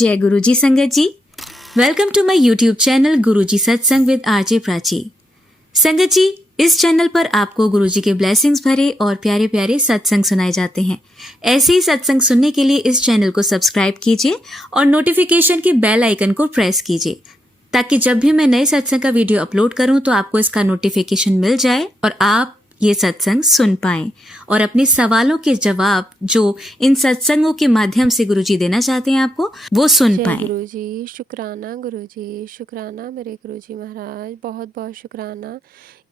जय गुरुजी संगत जी, welcome to my YouTube channel Guruji सत्संग विद आरजे प्राची। संगत जी, इस चैनल पर आपको गुरुजी के ब्लेसिंग्स भरे और प्यारे प्यारे सत्संग सुनाए जाते हैं। ऐसे ही सत्संग सुनने के लिए इस चैनल को सब्सक्राइब कीजिए और नोटिफिकेशन के बेल आइकन को प्रेस कीजिए, ताकि जब भी मैं नए सत्संग का वीडियो अपलोड करूं तो आपको इसका नोटिफिकेशन मिल जाए और आप ये सत्संग सुन पाएं और अपने सवालों के जवाब जो इन सत्संगों के माध्यम से गुरुजी देना चाहते हैं आपको, वो सुन जय पाएं। गुरुजी, शुक्राना मेरे गुरुजी महाराज, बहुत बहुत शुक्राना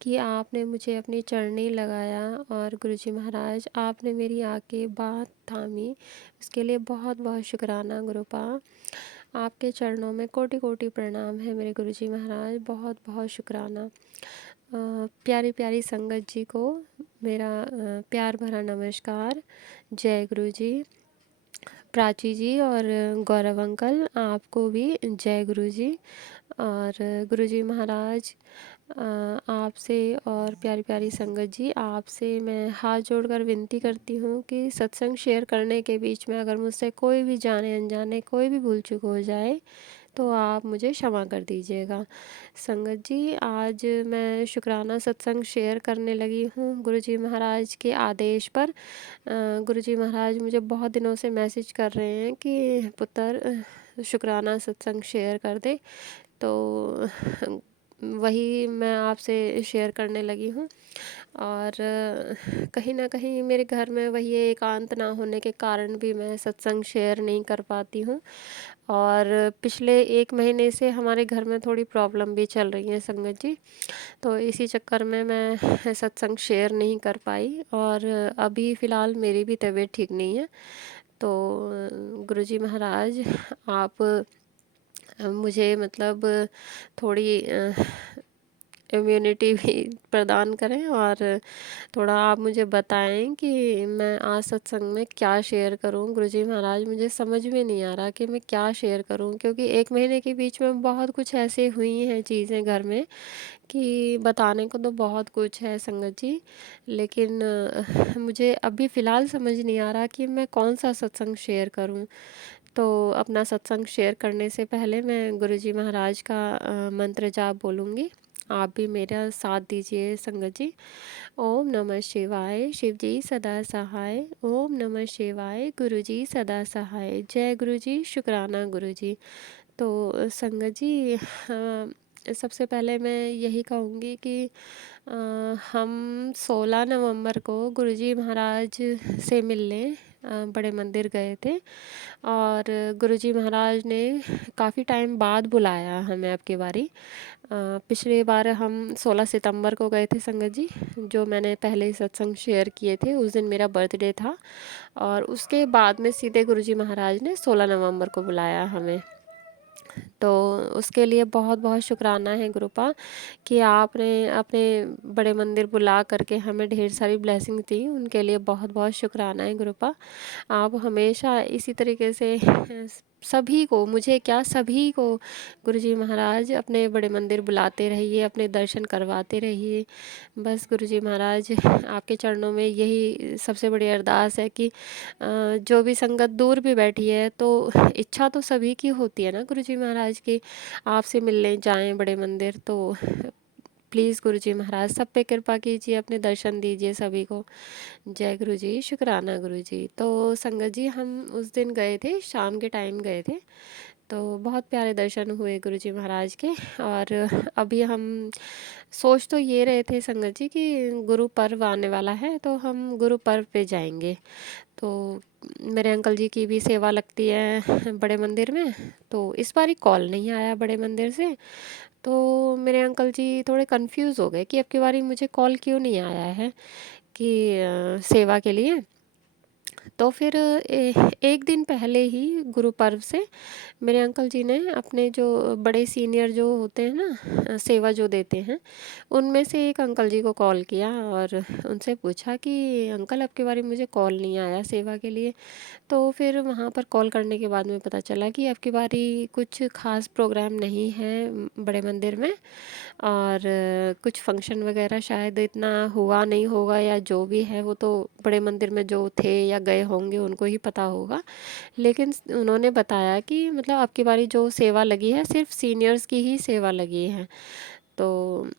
कि आपने मुझे अपनी चरणी लगाया और गुरुजी महाराज आपने मेरी आके बात थामी, उसके लिए बहुत बहुत शुक्राना गुरुपा। आपके चरणों में कोटि कोटि प्रणाम है मेरे गुरुजी महाराज, बहुत बहुत शुक्राना। प्यारी प्यारी संगत जी को मेरा प्यार भरा नमस्कार। जय गुरुजी। प्राची जी और गौरव अंकल आपको भी जय गुरुजी। और गुरुजी महाराज आपसे और प्यारी प्यारी संगत जी आपसे मैं हाथ जोड़कर विनती करती हूँ कि सत्संग शेयर करने के बीच में अगर मुझसे कोई भी जाने अनजाने कोई भी भूल चूक हो जाए तो आप मुझे क्षमा कर दीजिएगा। संगत जी, आज मैं शुक्राना सत्संग शेयर करने लगी हूँ गुरुजी महाराज के आदेश पर। गुरुजी महाराज मुझे बहुत दिनों से मैसेज कर रहे हैं कि पुत्र शुक्राना सत्संग शेयर कर दे, तो वही मैं आपसे शेयर करने लगी हूँ। और कहीं ना कहीं मेरे घर में वही एकांत ना होने के कारण भी मैं सत्संग शेयर नहीं कर पाती हूँ। और पिछले 1 महीने से हमारे घर में थोड़ी प्रॉब्लम भी चल रही है संगत जी, तो इसी चक्कर में मैं सत्संग शेयर नहीं कर पाई। और अभी फ़िलहाल मेरी भी तबीयत ठीक नहीं है, तो गुरुजी महाराज आप मुझे मतलब थोड़ी इम्यूनिटी भी प्रदान करें और थोड़ा आप मुझे बताएं कि मैं आज सत्संग में क्या शेयर करूं। गुरुजी महाराज मुझे समझ में नहीं आ रहा कि मैं क्या शेयर करूं, क्योंकि 1 महीने के बीच में बहुत कुछ ऐसे हुई हैं चीज़ें घर में कि बताने को तो बहुत कुछ है संगत जी, लेकिन मुझे अभी फ़िलहाल समझ नहीं आ रहा कि मैं कौन सा सत्संग शेयर करूं। तो अपना सत्संग शेयर करने से पहले मैं गुरुजी महाराज का मंत्र जाप बोलूँगी, आप भी मेरा साथ दीजिए संगत जी। ओम नमः शिवाय, शिव जी सदा सहाय। ओम नमः शिवाय, गुरु जी सदा सहाय। जय गुरु जी, शुक्राना गुरु जी। तो संगत जी, सबसे पहले मैं यही कहूँगी कि हम 16 नवंबर को गुरुजी महाराज से मिलने बड़े मंदिर गए थे। और गुरुजी महाराज ने काफ़ी टाइम बाद बुलाया हमें अब की बारी। पिछली बार हम 16 सितंबर को गए थे संगत जी, जो मैंने पहले ही सत्संग शेयर किए थे। उस दिन मेरा बर्थडे था और उसके बाद में सीधे गुरुजी महाराज ने 16 नवंबर को बुलाया हमें। तो उसके लिए बहुत बहुत शुक्राना है गुरुपा कि आपने अपने बड़े मंदिर बुला करके हमें ढेर सारी ब्लेसिंग दी, उनके लिए बहुत बहुत शुक्राना है गुरुपा। आप हमेशा इसी तरीके से सभी को, मुझे क्या सभी को गुरुजी महाराज अपने बड़े मंदिर बुलाते रहिए, अपने दर्शन करवाते रहिए। बस गुरुजी महाराज आपके चरणों में यही सबसे बड़ी अरदास है कि जो भी संगत दूर भी बैठी है तो इच्छा तो सभी की होती है ना गुरुजी महाराज की आपसे मिलने जाएं बड़े मंदिर। तो प्लीज़ गुरुजी महाराज सब पे कृपा कीजिए, अपने दर्शन दीजिए सभी को। जय गुरुजी, शुक्राना गुरुजी। तो संगत जी, हम उस दिन गए थे, शाम के टाइम गए थे, तो बहुत प्यारे दर्शन हुए गुरुजी महाराज के। और अभी हम सोच तो ये रहे थे संगत जी कि गुरु पर्व आने वाला है तो हम गुरु पर्व पे जाएंगे। तो मेरे अंकल जी की भी सेवा लगती है बड़े मंदिर में, तो इस बार ही कॉल नहीं आया बड़े मंदिर से। तो मेरे अंकल जी थोड़े कंफ्यूज हो गए कि अब की बारी मुझे कॉल क्यों नहीं आया है कि सेवा के लिए। तो फिर एक दिन पहले ही गुरु पर्व से मेरे अंकल जी ने अपने जो बड़े सीनियर जो होते हैं ना, सेवा जो देते हैं, उनमें से एक अंकल जी को कॉल किया और उनसे पूछा कि अंकल अब की बारी मुझे कॉल नहीं आया सेवा के लिए। तो फिर वहाँ पर कॉल करने के बाद में पता चला कि अब की बारी कुछ खास प्रोग्राम नहीं है बड़े मंदिर में, और कुछ फंक्शन वगैरह शायद इतना हुआ नहीं होगा, या जो भी है वो तो बड़े मंदिर में जो थे या गए होंगे उनको ही पता होगा। लेकिन उन्होंने बताया कि मतलब अब की बारी जो सेवा लगी है सिर्फ सीनियर्स की ही सेवा लगी है। तो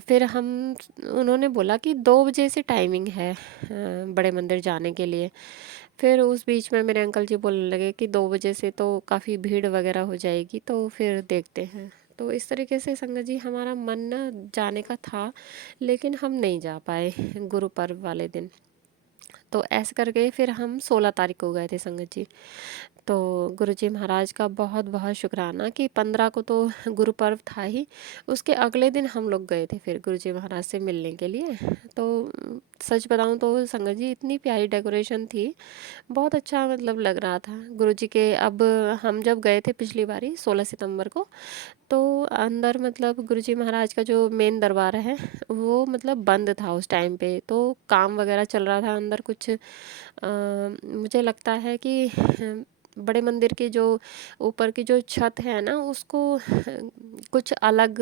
फिर हम उन्होंने बोला कि 2 बजे से टाइमिंग है बड़े मंदिर जाने के लिए। फिर उस बीच में मेरे अंकल जी बोलने लगे कि 2 बजे से तो काफ़ी भीड़ वगैरह हो जाएगी, तो फिर देखते हैं। तो इस तरीके से संगत जी हमारा मन ना जाने का था, लेकिन हम नहीं जा पाए गुरु पर्व वाले दिन। तो ऐसे करके फिर हम 16 तारीख को गए थे संगत जी। तो गुरुजी महाराज का बहुत बहुत शुक्राना कि 15 को तो गुरु पर्व था ही, उसके अगले दिन हम लोग गए थे फिर गुरुजी महाराज से मिलने के लिए। तो सच बताऊं तो संगत जी इतनी प्यारी डेकोरेशन थी, बहुत अच्छा मतलब लग रहा था गुरुजी के। अब हम जब गए थे पिछली बारी 16 सितंबर को, तो अंदर मतलब गुरुजी महाराज का जो मेन दरबार है वो मतलब बंद था उस टाइम पे, तो काम वगैरह चल रहा था अंदर कुछ। मुझे लगता है कि बड़े मंदिर की जो ऊपर की जो छत है ना उसको कुछ अलग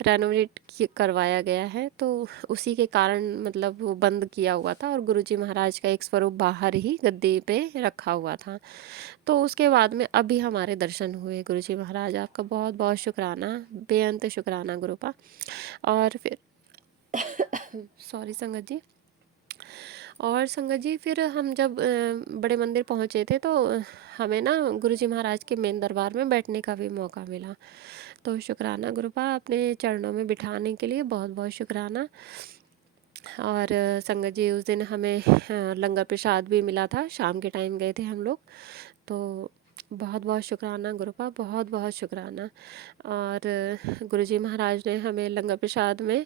रेनोवेट करवाया गया है, तो उसी के कारण मतलब वो बंद किया हुआ था और गुरुजी महाराज का एक स्वरूप बाहर ही गद्दे पे रखा हुआ था। तो उसके बाद में अभी हमारे दर्शन हुए गुरुजी महाराज। आपका बहुत बहुत शुक्राना, बेअंत शुक्राना गुरुपा। और फिर सॉरी संगत जी। और संगत जी फिर हम जब बड़े मंदिर पहुँचे थे, तो हमें ना गुरुजी महाराज के मेन दरबार में बैठने का भी मौका मिला। तो शुक्राना गुरुपा, अपने चरणों में बिठाने के लिए बहुत बहुत शुक्राना। और संगत जी उस दिन हमें लंगर प्रसाद भी मिला था, शाम के टाइम गए थे हम लोग। तो बहुत बहुत शुक्राना गुरुपा, बहुत बहुत शुक्राना। और गुरुजी महाराज ने हमें लंगर प्रसाद में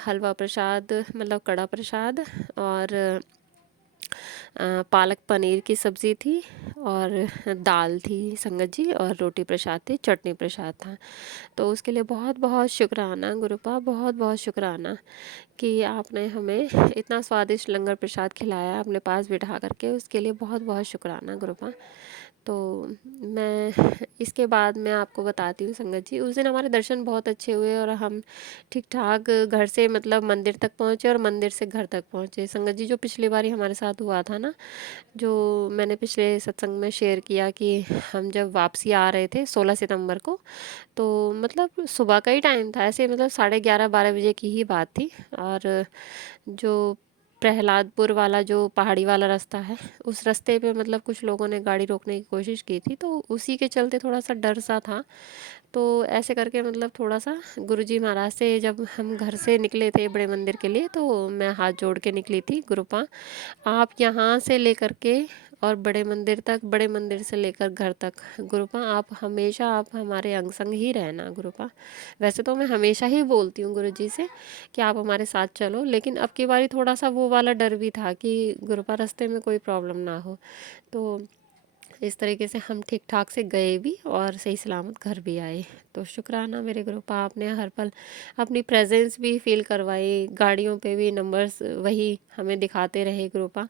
हलवा प्रसाद मतलब कड़ा प्रसाद और पालक पनीर की सब्ज़ी थी और दाल थी संगत जी, और रोटी प्रसाद थी, चटनी प्रसाद था। तो उसके लिए बहुत बहुत शुक्राना गुरुपा, बहुत बहुत शुक्राना कि आपने हमें इतना स्वादिष्ट लंगर प्रसाद खिलाया अपने पास बिठा करके, उसके लिए बहुत बहुत शुक्राना गुरुपा। तो मैं इसके बाद मैं आपको बताती हूँ संगत जी, उस दिन हमारे दर्शन बहुत अच्छे हुए और हम ठीक ठाक घर से मतलब मंदिर तक पहुँचे और मंदिर से घर तक पहुँचे। संगत जी जो पिछली बारी हमारे साथ हुआ था ना, जो मैंने पिछले सत्संग में शेयर किया कि हम जब वापसी आ रहे थे 16 सितंबर को, तो मतलब सुबह का ही टाइम था, ऐसे मतलब 11:30-12 बजे की ही बात थी। और जो प्रहलादपुर वाला जो पहाड़ी वाला रास्ता है, उस रास्ते पे मतलब कुछ लोगों ने गाड़ी रोकने की कोशिश की थी, तो उसी के चलते थोड़ा सा डर सा था। तो ऐसे करके मतलब थोड़ा सा गुरुजी महाराज से जब हम घर से निकले थे बड़े मंदिर के लिए, तो मैं हाथ जोड़ के निकली थी, गुरुपा आप यहाँ से लेकर के और बड़े मंदिर तक, बड़े मंदिर से लेकर घर तक, गुरुपा आप हमेशा आप हमारे अंग संग ही रहना गुरुपा। वैसे तो मैं हमेशा ही बोलती हूँ गुरुजी से कि आप हमारे साथ चलो, लेकिन अब की बारी थोड़ा सा वो वाला डर भी था कि गुरुपा रास्ते में कोई प्रॉब्लम ना हो। तो इस तरीके से हम ठीक ठाक से गए भी और सही सलामत घर भी आए। तो शुक्राना मेरे गुरुपा, आपने हर पल अपनी प्रेजेंस भी फील करवाई, गाड़ियों पे भी नंबर्स वही हमें दिखाते रहे गुरुपा।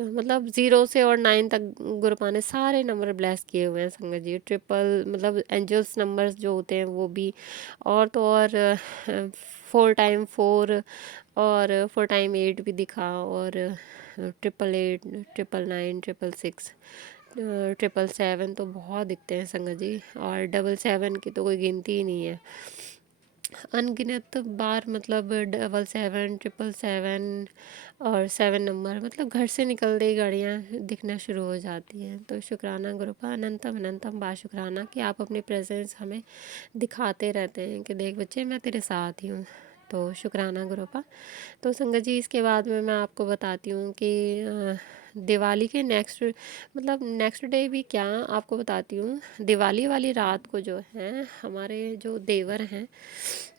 मतलब 0 से और 9 तक गुरुपा ने सारे नंबर ब्लेस किए हुए हैं संगत जी। ट्रिपल मतलब एंजल्स नंबर्स जो होते हैं वो भी, और तो और 4 टाइम 4 और 4 टाइम 8 भी दिखा, और 888 999 666 777 तो बहुत दिखते हैं संगत जी, और 777 की तो कोई गिनती ही नहीं है। अनगिनत बार मतलब 777 777 और 7 नंबर मतलब घर से निकलते ही गाड़ियाँ दिखना शुरू हो जाती हैं। तो शुक्राना गुरुपा, अनंतम अनंतम बा शुक्राना कि आप अपनी प्रेजेंस हमें दिखाते रहते हैं कि देख बच्चे मैं तेरे साथ ही हूँ। तो शुक्राना गुरुपा। तो संगत जी इसके बाद में मैं आपको बताती हूँ कि दिवाली के नेक्स्ट मतलब नेक्स्ट डे भी क्या आपको बताती हूँ। दिवाली वाली रात को जो है हमारे जो देवर हैं,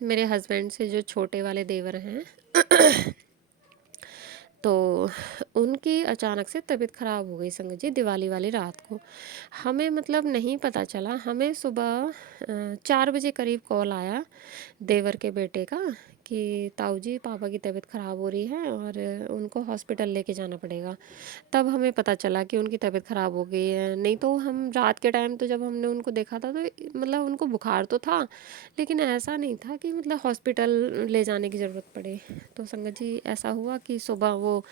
मेरे हस्बैंड से जो छोटे वाले देवर हैं तो उनकी अचानक से तबीयत ख़राब हो गई संगत जी दिवाली वाली रात को। हमें मतलब नहीं पता चला, हमें सुबह 4 बजे करीब कॉल आया देवर के बेटे का कि ताऊ जी पापा की तबीयत ख़राब हो रही है और उनको हॉस्पिटल लेके जाना पड़ेगा। तब हमें पता चला कि उनकी तबीयत ख़राब हो गई है। नहीं तो हम रात के टाइम तो जब हमने उनको देखा था तो मतलब उनको बुखार तो था, लेकिन ऐसा नहीं था कि मतलब हॉस्पिटल ले जाने की ज़रूरत पड़े। तो संगत जी ऐसा हुआ कि सुबह वो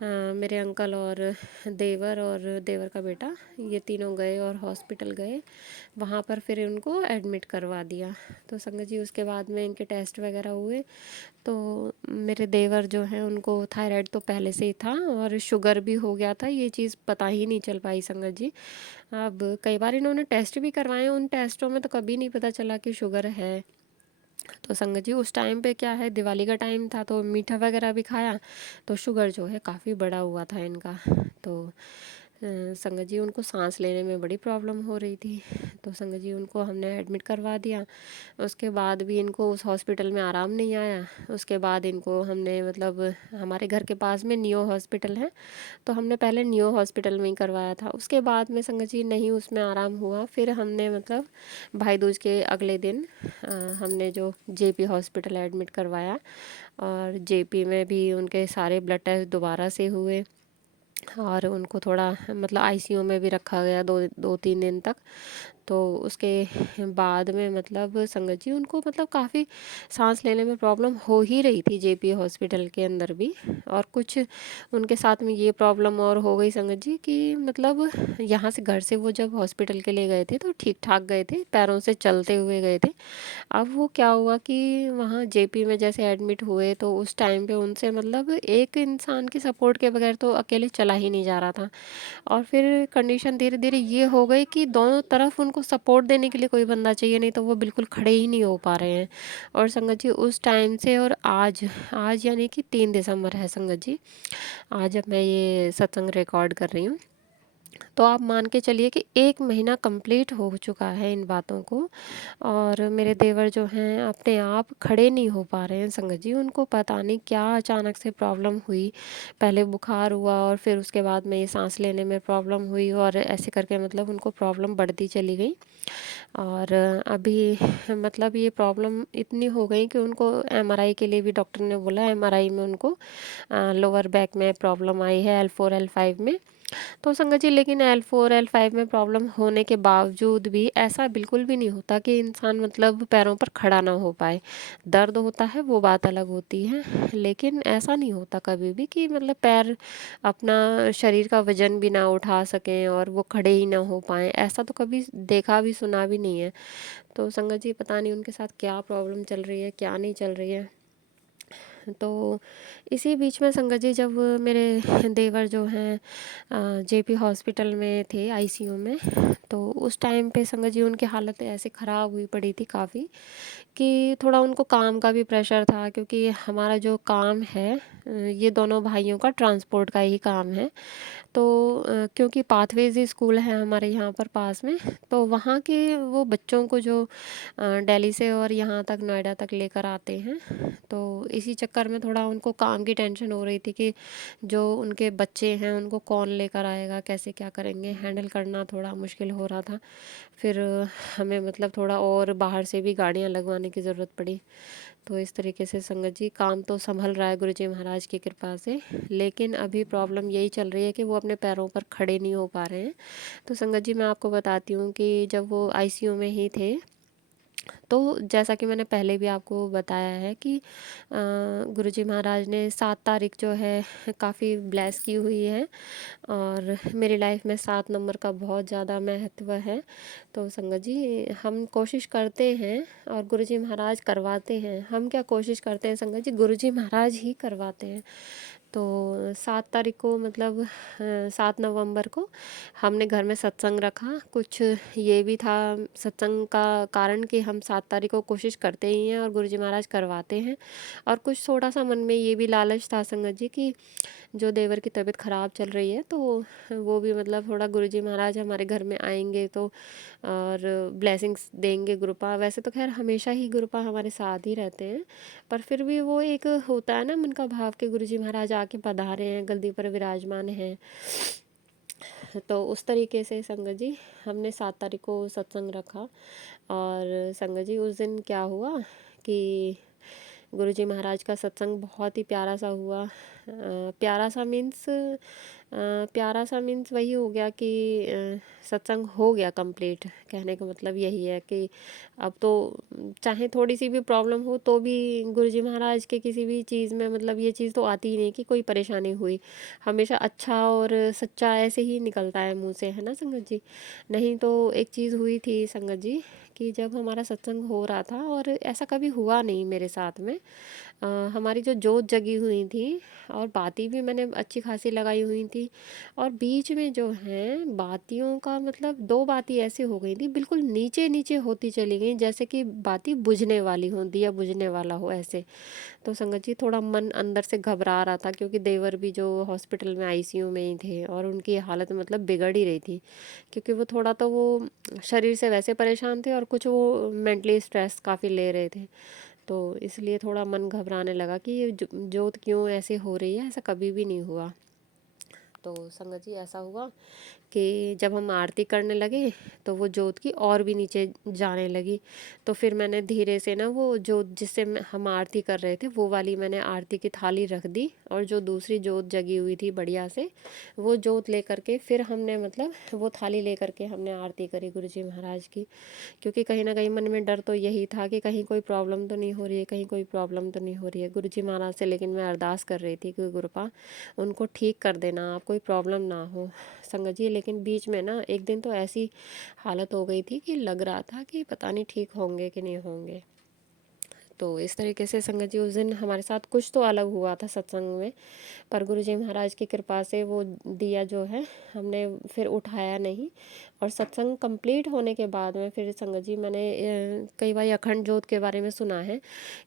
मेरे अंकल और देवर का बेटा, ये तीनों गए और हॉस्पिटल गए। वहाँ पर फिर उनको एडमिट करवा दिया। तो संगत जी उसके बाद में इनके टेस्ट वगैरह हुए। तो मेरे देवर जो हैं उनको थायराइड तो पहले से ही था और शुगर भी हो गया था। ये चीज़ पता ही नहीं चल पाई संगत जी। अब कई बार इन्होंने टेस्ट भी करवाए, उन टेस्टों में तो कभी नहीं पता चला कि शुगर है। तो संगत जी उस टाइम पे क्या है, दिवाली का टाइम था तो मीठा वगैरह भी खाया, तो शुगर जो है काफ़ी बढ़ा हुआ था इनका। तो संगत जी उनको सांस लेने में बड़ी प्रॉब्लम हो रही थी। तो संगत जी उनको हमने एडमिट करवा दिया। उसके बाद भी इनको उस हॉस्पिटल में आराम नहीं आया। उसके बाद इनको हमने मतलब हमारे घर के पास में नियो हॉस्पिटल है, तो हमने पहले नियो हॉस्पिटल में ही करवाया था। उसके बाद में संगत जी नहीं उसमें आराम हुआ, फिर हमने मतलब भाई दूज के अगले दिन हमने जो जेपी हॉस्पिटल एडमिट करवाया, और जेपी में भी उनके सारे ब्लड टेस्ट दोबारा से हुए और उनको थोड़ा मतलब आईसीयू में भी रखा गया 2-3 दिन तक। तो उसके बाद में मतलब संगत जी उनको मतलब काफ़ी सांस लेने में प्रॉब्लम हो ही रही थी जेपी हॉस्पिटल के अंदर भी। और कुछ उनके साथ में ये प्रॉब्लम और हो गई संगत जी कि मतलब यहाँ से घर से वो जब हॉस्पिटल के लिए गए थे तो ठीक ठाक गए थे, पैरों से चलते हुए गए थे। अब वो क्या हुआ कि वहाँ जेपी में जैसे एडमिट हुए तो उस टाइम पे उनसे मतलब एक इंसान की सपोर्ट के बगैर तो अकेले चला ही नहीं जा रहा था। और फिर कंडीशन धीरे धीरे ये हो गई कि दोनों तरफ उनको सपोर्ट देने के लिए कोई बंदा चाहिए, नहीं तो वो बिल्कुल खड़े ही नहीं हो पा रहे हैं। और संगत जी उस टाइम से और आज आज यानी कि 3 दिसंबर है संगत जी, आज जब मैं ये सत्संग रिकॉर्ड कर रही हूँ, तो आप मान के चलिए कि 1 महीना कंप्लीट हो चुका है इन बातों को। और मेरे देवर जो हैं अपने आप खड़े नहीं हो पा रहे हैं संगत जी। उनको पता नहीं क्या अचानक से प्रॉब्लम हुई, पहले बुखार हुआ और फिर उसके बाद में ये सांस लेने में प्रॉब्लम हुई, और ऐसे करके मतलब उनको प्रॉब्लम बढ़ती चली गई। और अभी मतलब ये प्रॉब्लम इतनी हो गई कि उनको एमआरआई के लिए भी डॉक्टर ने बोला, एमआरआई में उनको लोअर बैक में प्रॉब्लम आई है, L4 L5 में। तो संगत जी लेकिन L4 L5 में प्रॉब्लम होने के बावजूद भी ऐसा बिल्कुल भी नहीं होता कि इंसान मतलब पैरों पर खड़ा ना हो पाए। दर्द होता है वो बात अलग होती है, लेकिन ऐसा नहीं होता कभी भी कि मतलब पैर अपना शरीर का वजन भी ना उठा सकें और वो खड़े ही ना हो पाएँ, ऐसा तो कभी देखा भी सुना भी नहीं है। तो संगत जी पता नहीं उनके साथ क्या प्रॉब्लम चल रही है, क्या नहीं चल रही है। तो इसी बीच में संगत जी जब मेरे देवर जो हैं जेपी हॉस्पिटल में थे आईसीयू में, तो उस टाइम पे संगत जी उनकी हालत ऐसे ख़राब हुई पड़ी थी काफ़ी कि थोड़ा उनको काम का भी प्रेशर था, क्योंकि हमारा जो काम है ये दोनों भाइयों का ट्रांसपोर्ट का ही काम है। तो क्योंकि पाथवेज स्कूल है हमारे यहाँ पर पास में, तो वहाँ के वो बच्चों को जो दिल्ली से और यहाँ तक नोएडा तक लेकर आते हैं, तो इसी चक्कर में थोड़ा उनको काम की टेंशन हो रही थी कि जो उनके बच्चे हैं उनको कौन लेकर आएगा, कैसे क्या करेंगे, हैंडल करना थोड़ा मुश्किल हो रहा था। फिर हमें मतलब थोड़ा और बाहर से भी गाड़ियाँ लगवाने की ज़रूरत पड़ी। तो इस तरीके से संगत जी काम तो संभल रहा है गुरुजी महाराज की कृपा से, लेकिन अभी प्रॉब्लम यही चल रही है कि वो अपने पैरों पर खड़े नहीं हो पा रहे हैं। तो संगत जी मैं आपको बताती हूँ कि जब वो आईसीयू में ही थे, तो जैसा कि मैंने पहले भी आपको बताया है कि गुरुजी महाराज ने 7 तारीख जो है काफ़ी ब्लेस की हुई है, और मेरी लाइफ में 7 नंबर का बहुत ज़्यादा महत्व है। तो संगत जी हम कोशिश करते हैं और गुरुजी महाराज करवाते हैं। हम क्या कोशिश करते हैं संगत जी, गुरुजी महाराज ही करवाते हैं। तो 7 तारीख को मतलब 7 नवंबर को हमने घर में सत्संग रखा। कुछ ये भी था सत्संग का कारण कि हम 7 तारीख को कोशिश करते ही हैं और गुरुजी महाराज करवाते हैं। और कुछ थोड़ा सा मन में ये भी लालच था संगत जी कि जो देवर की तबीयत ख़राब चल रही है, तो वो भी मतलब थोड़ा गुरुजी महाराज हमारे घर में आएंगे तो और ब्लेसिंग्स देंगे गुरुपा। वैसे तो खैर हमेशा ही गुरुपा हमारे साथ ही रहते हैं, पर फिर भी वो एक होता है ना मन का भाव कि गुरुजी महाराज आके पधारे हैं, गद्दी पर विराजमान हैं। तो उस तरीके से संगत जी हमने 7 तारीख को सत्संग रखा। और संगत जी उस दिन क्या हुआ कि गुरुजी महाराज का सत्संग बहुत ही प्यारा सा हुआ। प्यारा सा मीन्स प्यारा सा मीन्स वही हो गया कि सत्संग हो गया कंप्लीट। कहने का मतलब यही है कि अब तो चाहे थोड़ी सी भी प्रॉब्लम हो तो भी गुरुजी महाराज के किसी भी चीज़ में मतलब ये चीज़ तो आती ही नहीं कि कोई परेशानी हुई। हमेशा अच्छा और सच्चा ऐसे ही निकलता है मुंह से, है ना संगत जी। नहीं तो एक चीज़ हुई थी संगत जी कि जब हमारा सत्संग हो रहा था, और ऐसा कभी हुआ नहीं मेरे साथ में, हमारी जो जोत जगी हुई थी और बाती भी मैंने अच्छी खासी लगाई हुई थी, और बीच में जो है बातियों का मतलब दो बाती ऐसे हो गई थी बिल्कुल नीचे नीचे होती चली गई, जैसे कि बाती बुझने वाली हो, दिया बुझने वाला हो ऐसे। तो संगत जी थोड़ा मन अंदर से घबरा रहा था, क्योंकि देवर भी जो हॉस्पिटल में आईसीयू में ही थे और उनकी हालत मतलब बिगड़ ही रही थी, क्योंकि वो थोड़ा तो वो शरीर से वैसे परेशान थे और कुछ वो मेंटली स्ट्रेस काफ़ी ले रहे थे। तो इसलिए थोड़ा मन घबराने लगा कि ये जोत क्यों ऐसे हो रही है, ऐसा कभी भी नहीं हुआ। तो संगत जी ऐसा हुआ कि जब हम आरती करने लगे तो वो जोत की और भी नीचे जाने लगी। तो फिर मैंने धीरे से ना वो जोत जिससे हम आरती कर रहे थे वो वाली मैंने आरती की थाली रख दी, और जो दूसरी जोत जगी हुई थी बढ़िया से वो जोत लेकर के फिर हमने मतलब वो थाली लेकर के हमने आरती करी गुरुजी महाराज की। क्योंकि कहीं ना कहीं मन में डर तो यही था कि कहीं कोई प्रॉब्लम तो नहीं हो रही है, कहीं कोई प्रॉब्लम तो नहीं हो रही है गुरुजी महाराज से। लेकिन मैं अरदास कर रही थी कि गुरुपा उनको ठीक कर देना, आप कोई प्रॉब्लम ना हो संगत जी। लेकिन बीच में ना एक दिन तो ऐसी हालत हो गई थी कि लग रहा था कि पता नहीं ठीक होंगे कि नहीं होंगे। तो इस तरीके से संगत जी उस दिन हमारे साथ कुछ तो अलग हुआ था सत्संग में, पर गुरुजी महाराज की कृपा से वो दिया जो है हमने फिर उठाया नहीं। और सत्संग कंप्लीट होने के बाद में फिर संगत जी मैंने कई बार अखंड जोत के बारे में सुना है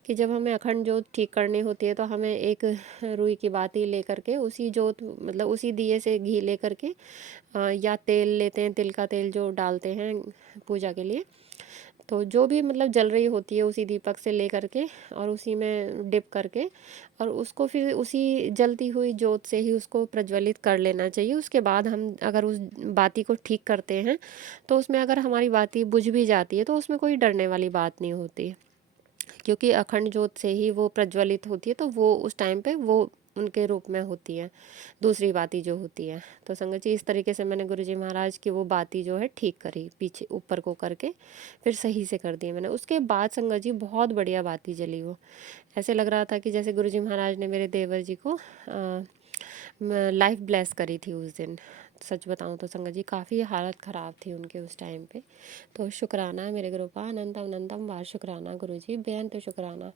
कि जब हमें अखंड जोत ठीक करनी होती है तो हमें एक रुई की बाती लेकर के उसी जोत मतलब उसी दिए से घी लेकर के या तेल लेते हैं, तिल का तेल जो डालते हैं पूजा के लिए, तो जो भी मतलब जल रही होती है उसी दीपक से ले करके और उसी में डिप करके और उसको फिर उसी जलती हुई जोत से ही उसको प्रज्वलित कर लेना चाहिए। उसके बाद हम अगर उस बाती को ठीक करते हैं तो उसमें अगर हमारी बाती बुझ भी जाती है तो उसमें कोई डरने वाली बात नहीं होती, क्योंकि अखंड जोत से ही वो प्रज्वलित होती है, तो वो उस टाइम पे वो उनके रूप में होती है दूसरी बाती जो होती है। तो संगत जी इस तरीके से मैंने गुरुजी महाराज की वो बाती जो है ठीक करी, पीछे ऊपर को करके फिर सही से कर दी मैंने। उसके बाद संगत जी बहुत बढ़िया बाती जली वो, ऐसे लग रहा था कि जैसे गुरुजी महाराज ने मेरे देवर जी को लाइफ ब्लेस करी थी उस दिन। सच बताऊं तो संगत जी काफ़ी हालत ख़राब थी उनके उस टाइम पे। तो शुक्राना है मेरे गुरुपा, अनंतम अनंतम बार शुक्राना गुरुजी, बेअंत शुक्राना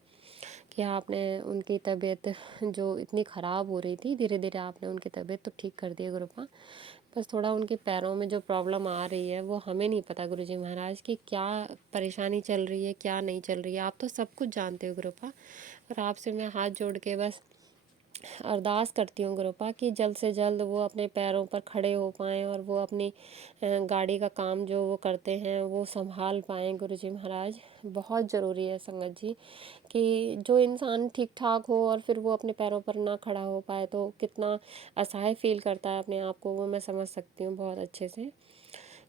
कि आपने उनकी तबीयत जो इतनी ख़राब हो रही थी धीरे धीरे आपने उनकी तबीयत तो ठीक कर दी गुरुपा। बस थोड़ा उनके पैरों में जो प्रॉब्लम आ रही है वो हमें नहीं पता गुरुजी महाराज कि क्या परेशानी चल रही है क्या नहीं चल रही है, आप तो सब कुछ जानते हो गुरुपा। और आपसे मैं हाथ जोड़ के बस अरदास करती हूँ गुरुपा कि जल्द से जल्द वो अपने पैरों पर खड़े हो पाएँ और वो अपनी गाड़ी का काम जो वो करते हैं वो संभाल पाएँ गुरुजी महाराज। बहुत ज़रूरी है संगत जी कि जो इंसान ठीक ठाक हो और फिर वो अपने पैरों पर ना खड़ा हो पाए तो कितना असहाय फील करता है अपने आप को, वो मैं समझ सकती हूँ बहुत अच्छे से।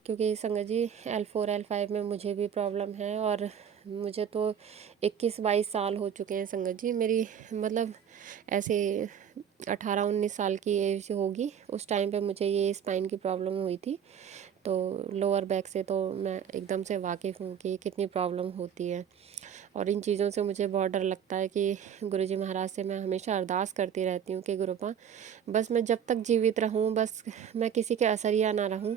क्योंकि संगत जी L4 L5 में मुझे भी प्रॉब्लम है और मुझे तो 21-22 साल हो चुके हैं संगत जी। मेरी मतलब ऐसे 18-19 साल की एज होगी उस टाइम पे मुझे ये स्पाइन की प्रॉब्लम हुई थी। तो लोअर बैक से तो मैं एकदम से वाकिफ़ हूँ कि कितनी प्रॉब्लम होती है, और इन चीज़ों से मुझे बहुत डर लगता है कि गुरुजी महाराज से मैं हमेशा अरदास करती रहती हूँ कि गुरुपा बस मैं जब तक जीवित रहूँ, बस मैं किसी के असरिया ना रहूँ,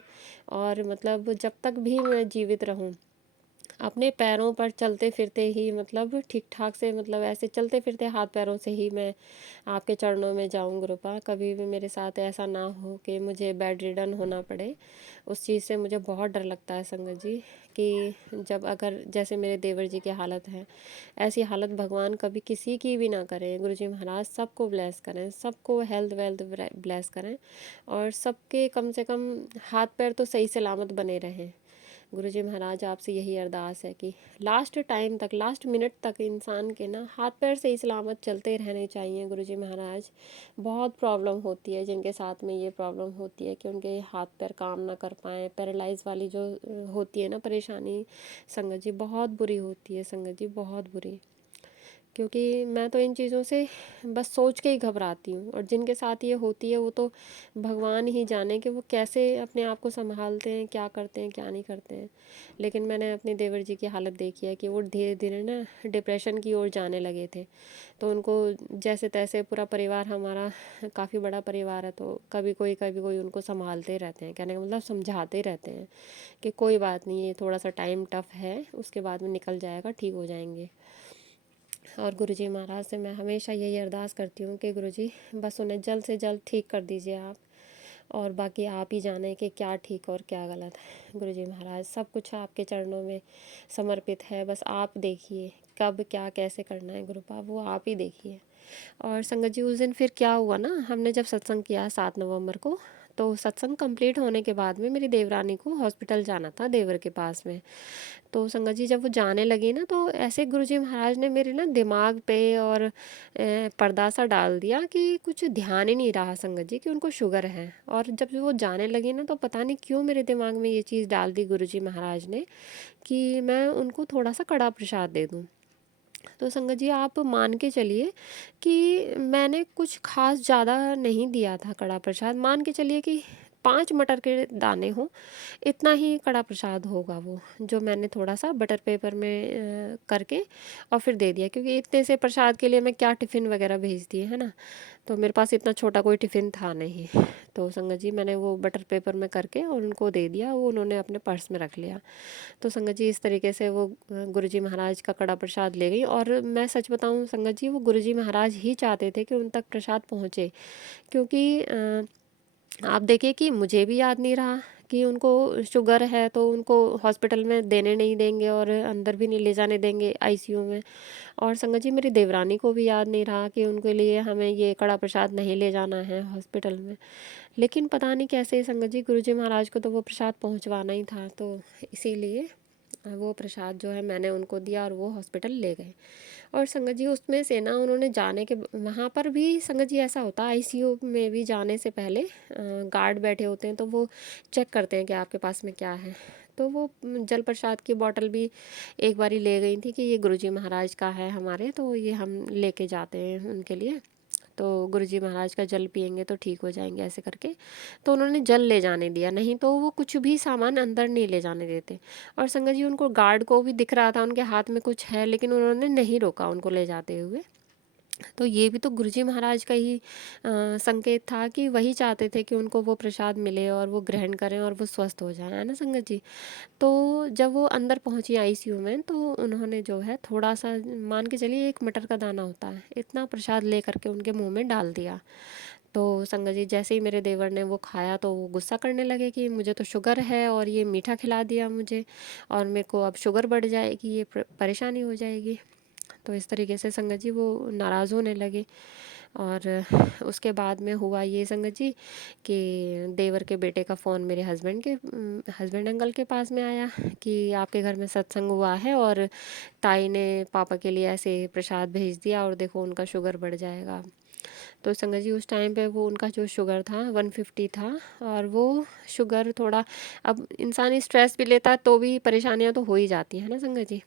और मतलब जब तक भी मैं जीवित रहूँ अपने पैरों पर चलते फिरते ही मतलब ठीक ठाक से मतलब ऐसे चलते फिरते हाथ पैरों से ही मैं आपके चरणों में जाऊं गुरुपा। कभी भी मेरे साथ ऐसा ना हो कि मुझे बेड रिडन होना पड़े, उस चीज़ से मुझे बहुत डर लगता है संगत जी कि जब अगर जैसे मेरे देवर जी की हालत है ऐसी हालत भगवान कभी किसी की भी ना करें। गुरुजी महाराज सबको ब्लेस करें, सबको हेल्थ वेल्थ ब्लेस करें, और सबके कम से कम हाथ पैर तो सही सलामत बने रहें। गुरुजी महाराज आपसे यही अरदास है कि लास्ट टाइम तक लास्ट मिनट तक इंसान के ना हाथ पैर सही सलामत चलते रहने चाहिए गुरुजी महाराज। बहुत प्रॉब्लम होती है जिनके साथ में ये प्रॉब्लम होती है कि उनके हाथ पैर काम ना कर पाएँ, पैरालाइज वाली जो होती है ना परेशानी संगत जी बहुत बुरी होती है संगत जी, बहुत बुरी। क्योंकि मैं तो इन चीज़ों से बस सोच के ही घबराती हूँ, और जिनके साथ ये होती है वो तो भगवान ही जाने कि वो कैसे अपने आप को संभालते हैं, क्या करते हैं, क्या नहीं करते हैं। लेकिन मैंने अपने देवर जी की हालत देखी है कि वो धीरे धीरे ना डिप्रेशन की ओर जाने लगे थे। तो उनको जैसे तैसे, पूरा परिवार हमारा काफ़ी बड़ा परिवार है, तो कभी कोई उनको संभालते रहते हैं, कहने का मतलब समझाते रहते हैं कि कोई बात नहीं, ये थोड़ा सा टाइम टफ है, उसके बाद में निकल जाएगा, ठीक हो जाएंगे। और गुरुजी महाराज से मैं हमेशा यही अरदास करती हूँ कि गुरुजी बस उन्हें जल्द से जल्द ठीक कर दीजिए आप, और बाकी आप ही जाने कि क्या ठीक और क्या गलत है। गुरुजी महाराज, सब कुछ आपके चरणों में समर्पित है, बस आप देखिए कब क्या कैसे करना है गुरुपा, वो आप ही देखिए। और संगत जी, उस दिन फिर क्या हुआ ना, हमने जब सत्संग किया 7 नवंबर को, तो सत्संग कंप्लीट होने के बाद में मेरी देवरानी को हॉस्पिटल जाना था देवर के पास में। तो संगत जी, जब वो जाने लगी ना, तो ऐसे गुरुजी महाराज ने मेरे ना दिमाग पे और पर्दा सा डाल दिया कि कुछ ध्यान ही नहीं रहा संगत जी कि उनको शुगर है। और जब वो जाने लगी ना, तो पता नहीं क्यों मेरे दिमाग में ये चीज़ डाल दी गुरुजी महाराज ने कि मैं उनको थोड़ा सा कड़ा प्रसाद दे दूँ। तो संगत जी, आप मान के चलिए कि मैंने कुछ खास ज़्यादा नहीं दिया था कड़ा प्रसाद। मान के चलिए कि 5 मटर के दाने हों, इतना ही कड़ा प्रसाद होगा वो, जो मैंने थोड़ा सा बटर पेपर में करके और फिर दे दिया, क्योंकि इतने से प्रसाद के लिए मैं क्या टिफ़िन वगैरह भेजती है ना। तो मेरे पास इतना छोटा कोई टिफ़िन था नहीं। तो संगत जी, मैंने वो बटर पेपर में करके और उनको दे दिया, वो उन्होंने अपने पर्स में रख लिया। तो संगत जी, इस तरीके से वो गुरुजी महाराज का कड़ा प्रसाद ले गई। और मैं सच बताऊं संगत जी, वो गुरुजी महाराज ही चाहते थे कि उन तक प्रसाद पहुँचे, क्योंकि आप देखिए कि मुझे भी याद नहीं रहा कि उनको शुगर है, तो उनको हॉस्पिटल में देने नहीं देंगे और अंदर भी नहीं ले जाने देंगे आईसीयू में। और संगत जी, मेरी देवरानी को भी याद नहीं रहा कि उनके लिए हमें ये कड़ा प्रसाद नहीं ले जाना है हॉस्पिटल में। लेकिन पता नहीं कैसे संगत जी, गुरुजी महाराज को तो वो प्रसाद पहुंचवाना ही था, तो इसीलिए वो प्रसाद जो है मैंने उनको दिया और वो हॉस्पिटल ले गए। और संगत जी, उसमें से ना उन्होंने जाने के वहाँ पर भी संगत जी ऐसा होता है, आईसीयू में भी जाने से पहले गार्ड बैठे होते हैं, तो वो चेक करते हैं कि आपके पास में क्या है। तो वो जल प्रसाद की बोतल भी एक बारी ले गई थी कि ये गुरुजी महाराज का है हमारे, तो ये हम लेके जाते हैं उनके लिए, तो गुरुजी महाराज का जल पियेंगे तो ठीक हो जाएंगे, ऐसे करके। तो उन्होंने जल ले जाने दिया, नहीं तो वो कुछ भी सामान अंदर नहीं ले जाने देते। और संगत जी, उनको गार्ड को भी दिख रहा था उनके हाथ में कुछ है, लेकिन उन्होंने नहीं रोका उनको ले जाते हुए। तो ये भी तो गुरुजी महाराज का ही संकेत था कि वही चाहते थे कि उनको वो प्रसाद मिले और वो ग्रहण करें और वो स्वस्थ हो जाए, है ना संगत जी। तो जब वो अंदर पहुंची आईसीयू में, तो उन्होंने जो है थोड़ा सा, मान के चलिए 1 मटर का दाना होता है, इतना प्रसाद ले करके उनके मुंह में डाल दिया। तो संगत जी, जैसे ही मेरे देवर ने वो खाया, तो वो गुस्सा करने लगे कि मुझे तो शुगर है और ये मीठा खिला दिया मुझे, और मेरे को अब शुगर बढ़ जाएगी, ये परेशानी हो जाएगी। तो इस तरीके से संगत जी वो नाराज़ होने लगे। और उसके बाद में हुआ ये संगत जी कि देवर के बेटे का फ़ोन मेरे हस्बैंड अंकल के पास में आया कि आपके घर में सत्संग हुआ है और ताई ने पापा के लिए ऐसे प्रसाद भेज दिया, और देखो उनका शुगर बढ़ जाएगा। तो संगत जी, उस टाइम पे वो उनका जो शुगर था 150 था, और वो शुगर थोड़ा, अब इंसान स्ट्रेस भी लेता है तो भी परेशानियां तो हो ही जाती है ना संगत जी।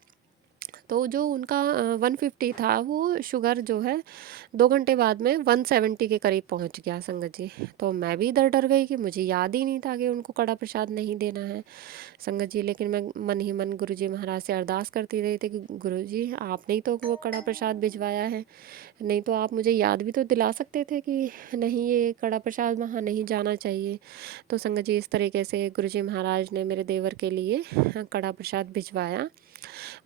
तो जो उनका 150 था, वो शुगर जो है 2 घंटे बाद में 170 के करीब पहुंच गया संगत जी। तो मैं भी इधर डर गई कि मुझे याद ही नहीं था कि उनको कड़ा प्रसाद नहीं देना है संगत जी। लेकिन मैं मन ही मन गुरुजी महाराज से अरदास करती रही थी कि गुरुजी, आपने ही तो वो कड़ा प्रसाद भिजवाया है, नहीं तो आप मुझे याद भी तो दिला सकते थे कि नहीं, ये कड़ा प्रसाद वहाँ नहीं जाना चाहिए। तो संगत जी, इस तरीके से गुरुजी महाराज ने मेरे देवर के लिए कड़ा प्रसाद भिजवाया।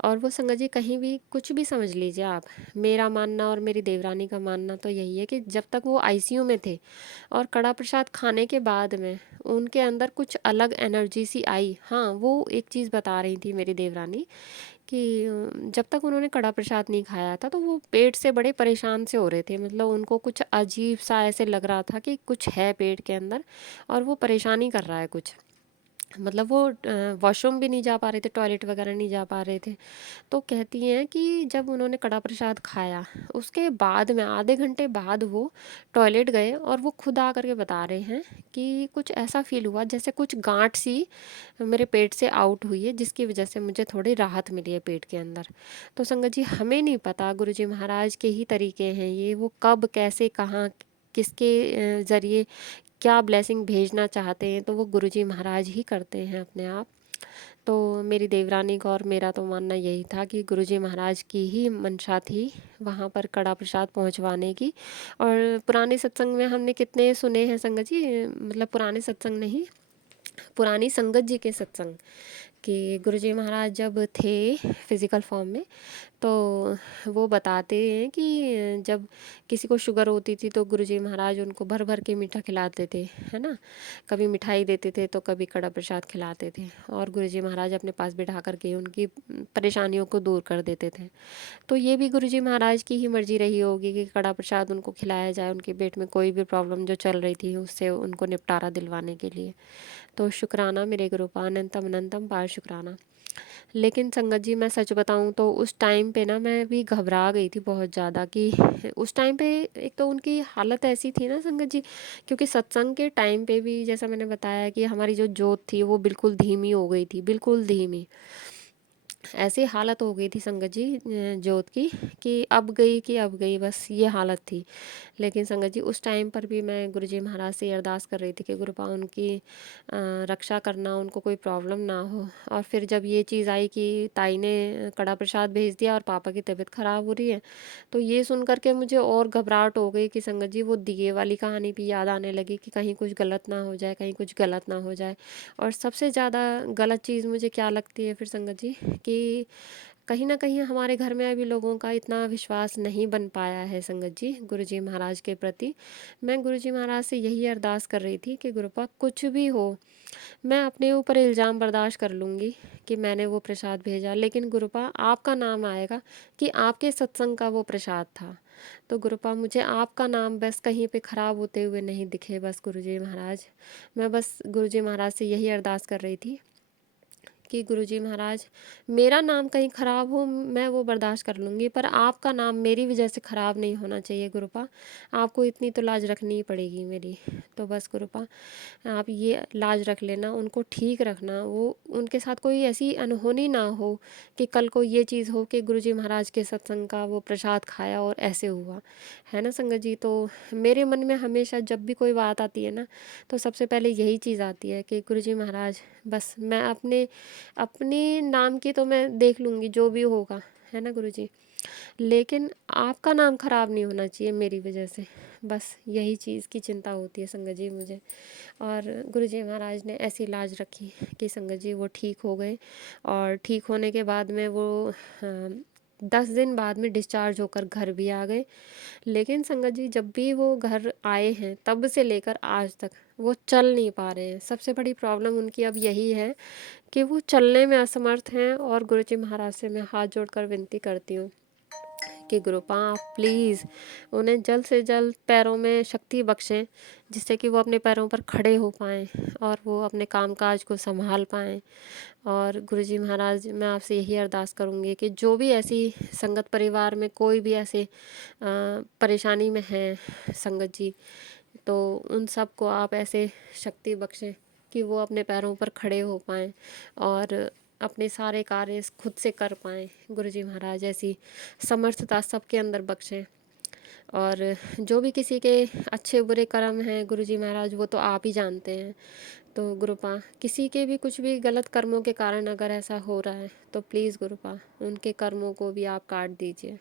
और वो संगत जी, कहीं भी कुछ भी समझ लीजिए आप, मेरा मानना और मेरी देवरानी का मानना तो यही है कि जब तक वो आईसीयू में थे और कड़ा प्रसाद खाने के बाद में उनके अंदर कुछ अलग एनर्जी सी आई। हाँ, वो एक चीज़ बता रही थी मेरी देवरानी कि जब तक उन्होंने कड़ा प्रसाद नहीं खाया था, तो वो पेट से बड़े परेशान से हो रहे थे, मतलब उनको कुछ अजीब सा ऐसे लग रहा था कि कुछ है पेट के अंदर और वो परेशानी कर रहा है कुछ। मतलब वो वॉशरूम भी नहीं जा पा रहे थे, टॉयलेट वगैरह नहीं जा पा रहे थे। तो कहती हैं कि जब उन्होंने कड़ा प्रसाद खाया, उसके बाद में आधे घंटे बाद वो टॉयलेट गए और वो खुद आकर के बता रहे हैं कि कुछ ऐसा फ़ील हुआ जैसे कुछ गाँठ सी मेरे पेट से आउट हुई है, जिसकी वजह से मुझे थोड़ी राहत मिली है पेट के अंदर। तो संगत जी, हमें नहीं पता, गुरुजी महाराज के ही तरीके हैं ये, वो कब, कैसे, कहाँ, किसके ज़रिए क्या ब्लेसिंग भेजना चाहते हैं, तो वो गुरुजी महाराज ही करते हैं अपने आप। तो मेरी देवरानी का और मेरा तो मानना यही था कि गुरुजी महाराज की ही मंशा थी वहाँ पर कड़ा प्रसाद पहुँचवाने की। और पुराने सत्संग में हमने कितने सुने हैं संगत जी, मतलब पुराने सत्संग नहीं, पुरानी संगत जी के सत्संग, कि गुरुजी महाराज जब थे फिज़िकल फॉर्म में, तो वो बताते हैं कि जब किसी को शुगर होती थी तो गुरुजी महाराज उनको भर भर के मीठा खिलाते थे, है ना। कभी मिठाई देते थे तो कभी कड़ा प्रसाद खिलाते थे, और गुरुजी महाराज अपने पास बिठा करके उनकी परेशानियों को दूर कर देते थे। तो ये भी गुरुजी महाराज की ही मर्जी रही होगी कि कड़ा प्रसाद उनको खिलाया जाए, उनके पेट में कोई भी प्रॉब्लम जो चल रही थी उससे उनको निपटारा दिलवाने के लिए। तो शुक्राना मेरे गुरुपा, अनंतम अनंतम पार शुक्राना। लेकिन संगत जी, मैं सच बताऊं तो उस टाइम पे ना मैं भी घबरा गई थी बहुत ज़्यादा, कि उस टाइम पे एक तो उनकी हालत ऐसी थी ना संगत जी, क्योंकि सत्संग के टाइम पे भी जैसा मैंने बताया कि हमारी जो जोत थी वो बिल्कुल धीमी हो गई थी, बिल्कुल धीमी। ऐसी हालत हो गई थी संगत जी जोत की, कि अब गई कि अब गई, बस ये हालत थी। लेकिन संगत जी, उस टाइम पर भी मैं गुरुजी महाराज से ये अरदास कर रही थी कि गुरुपा उनकी रक्षा करना, उनको कोई प्रॉब्लम ना हो। और फिर जब ये चीज़ आई कि ताई ने कड़ा प्रसाद भेज दिया और पापा की तबीयत ख़राब हो रही है, तो ये सुन कर के मुझे और घबराहट हो गई कि संगत जी वो दिए वाली कहानी भी याद आने लगी कि कहीं कुछ गलत ना हो जाए, कहीं कुछ गलत ना हो जाए। और सबसे ज़्यादा गलत चीज़ मुझे क्या लगती है फिर संगत जी, कि कहीं न कहीं हमारे घर में अभी लोगों का इतना विश्वास नहीं बन पाया है संगत जी गुरुजी महाराज के प्रति। मैं गुरुजी महाराज से यही अरदास कर रही थी कि गुरुपा कुछ भी हो, मैं अपने ऊपर इल्ज़ाम बर्दाश्त कर लूँगी कि मैंने वो प्रसाद भेजा, लेकिन गुरुपा आपका नाम आएगा कि आपके सत्संग का वो प्रसाद था। तो गुरुपा मुझे आपका नाम बस कहीं पे ख़राब होते हुए नहीं दिखे, बस गुरुजी महाराज। मैं बस गुरुजी महाराज से यही अरदास कर रही थी कि गुरुजी महाराज, मेरा नाम कहीं ख़राब हो मैं वो बर्दाश्त कर लूँगी, पर आपका नाम मेरी वजह से ख़राब नहीं होना चाहिए गुरुपा। आपको इतनी तो लाज रखनी ही पड़ेगी मेरी। तो बस गुरुपा, आप ये लाज रख लेना, उनको ठीक रखना, वो उनके साथ कोई ऐसी अनहोनी ना हो कि कल को ये चीज़ हो कि गुरुजी महाराज के सत्संग का वो प्रसाद खाया और ऐसे हुआ, है ना संगत जी। तो मेरे मन में हमेशा जब भी कोई बात आती है ना, तो सबसे पहले यही चीज़ आती है कि गुरुजी महाराज, बस मैं अपने अपने नाम की तो मैं देख लूँगी जो भी होगा, है ना गुरुजी, लेकिन आपका नाम खराब नहीं होना चाहिए मेरी वजह से। बस यही चीज़ की चिंता होती है संगत जी मुझे। और गुरुजी महाराज ने ऐसी लाज रखी कि संगत जी वो ठीक हो गए, और ठीक होने के बाद में वो 10 दिन बाद में डिस्चार्ज होकर घर भी आ गए। लेकिन संगत जी, जब भी वो घर आए हैं तब से लेकर आज तक वो चल नहीं पा रहे हैं। सबसे बड़ी प्रॉब्लम उनकी अब यही है कि वो चलने में असमर्थ हैं, और गुरुजी महाराज से मैं हाथ जोड़कर विनती करती हूँ कि गुरुपा आप प्लीज़ उन्हें जल्द से जल्द पैरों में शक्ति बख्शें, जिससे कि वो अपने पैरों पर खड़े हो पाएँ और वो अपने कामकाज को संभाल पाएँ। और गुरुजी महाराज, मैं आपसे यही अरदास करूँगी कि जो भी ऐसी संगत परिवार में कोई भी ऐसे परेशानी में है संगत जी, तो उन सब को आप ऐसे शक्ति बख्शें कि वो अपने पैरों पर खड़े हो पाएँ और अपने सारे कार्य खुद से कर पाएँ। गुरुजी महाराज ऐसी समर्थता सबके अंदर बख्शें। और जो भी किसी के अच्छे बुरे कर्म हैं गुरुजी महाराज, वो तो आप ही जानते हैं। तो गुरुपा, किसी के भी कुछ भी गलत कर्मों के कारण अगर ऐसा हो रहा है तो प्लीज़ गुरुपा उनके कर्मों को भी आप काट दीजिए,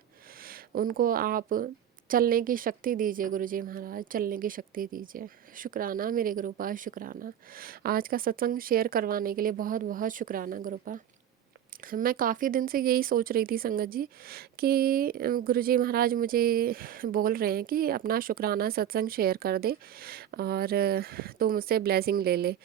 उनको आप चलने की शक्ति दीजिए गुरुजी महाराज, चलने की शक्ति दीजिए। शुक्राना मेरे गुरुपा, शुक्राना। आज का सत्संग शेयर करवाने के लिए बहुत बहुत शुक्राना गुरुपा। मैं काफ़ी दिन से यही सोच रही थी संगत जी कि गुरुजी महाराज मुझे बोल रहे हैं कि अपना शुक्राना सत्संग शेयर कर दे और तू मुझसे ब्लेसिंग ले ले।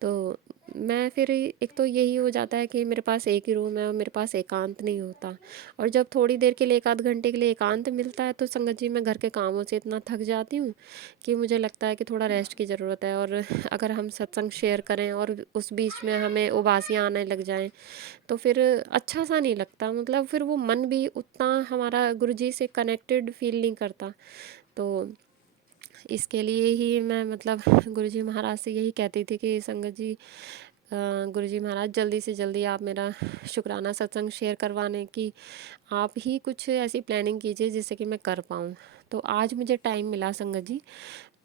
तो मैं फिर एक तो यही हो जाता है कि मेरे पास एक ही रूम है और मेरे पास एकांत नहीं होता। और जब थोड़ी देर के लिए 1 आध घंटे के लिए एकांत मिलता है तो संगत जी मैं घर के कामों से इतना थक जाती हूँ कि मुझे लगता है कि थोड़ा रेस्ट की ज़रूरत है। और अगर हम सत्संग शेयर करें और उस बीच में हमें उबासियाँ आने लग जाएं तो फिर अच्छा सा नहीं लगता, मतलब फिर वो मन भी उतना हमारा गुरु जी से कनेक्टेड फील नहीं करता। तो इसके लिए ही मैं मतलब गुरुजी महाराज से यही कहती थी कि संगत जी, गुरुजी महाराज जल्दी से जल्दी आप मेरा शुक्राना सत्संग शेयर करवाने की आप ही कुछ ऐसी प्लानिंग कीजिए जिससे कि मैं कर पाऊँ। तो आज मुझे टाइम मिला संगत जी,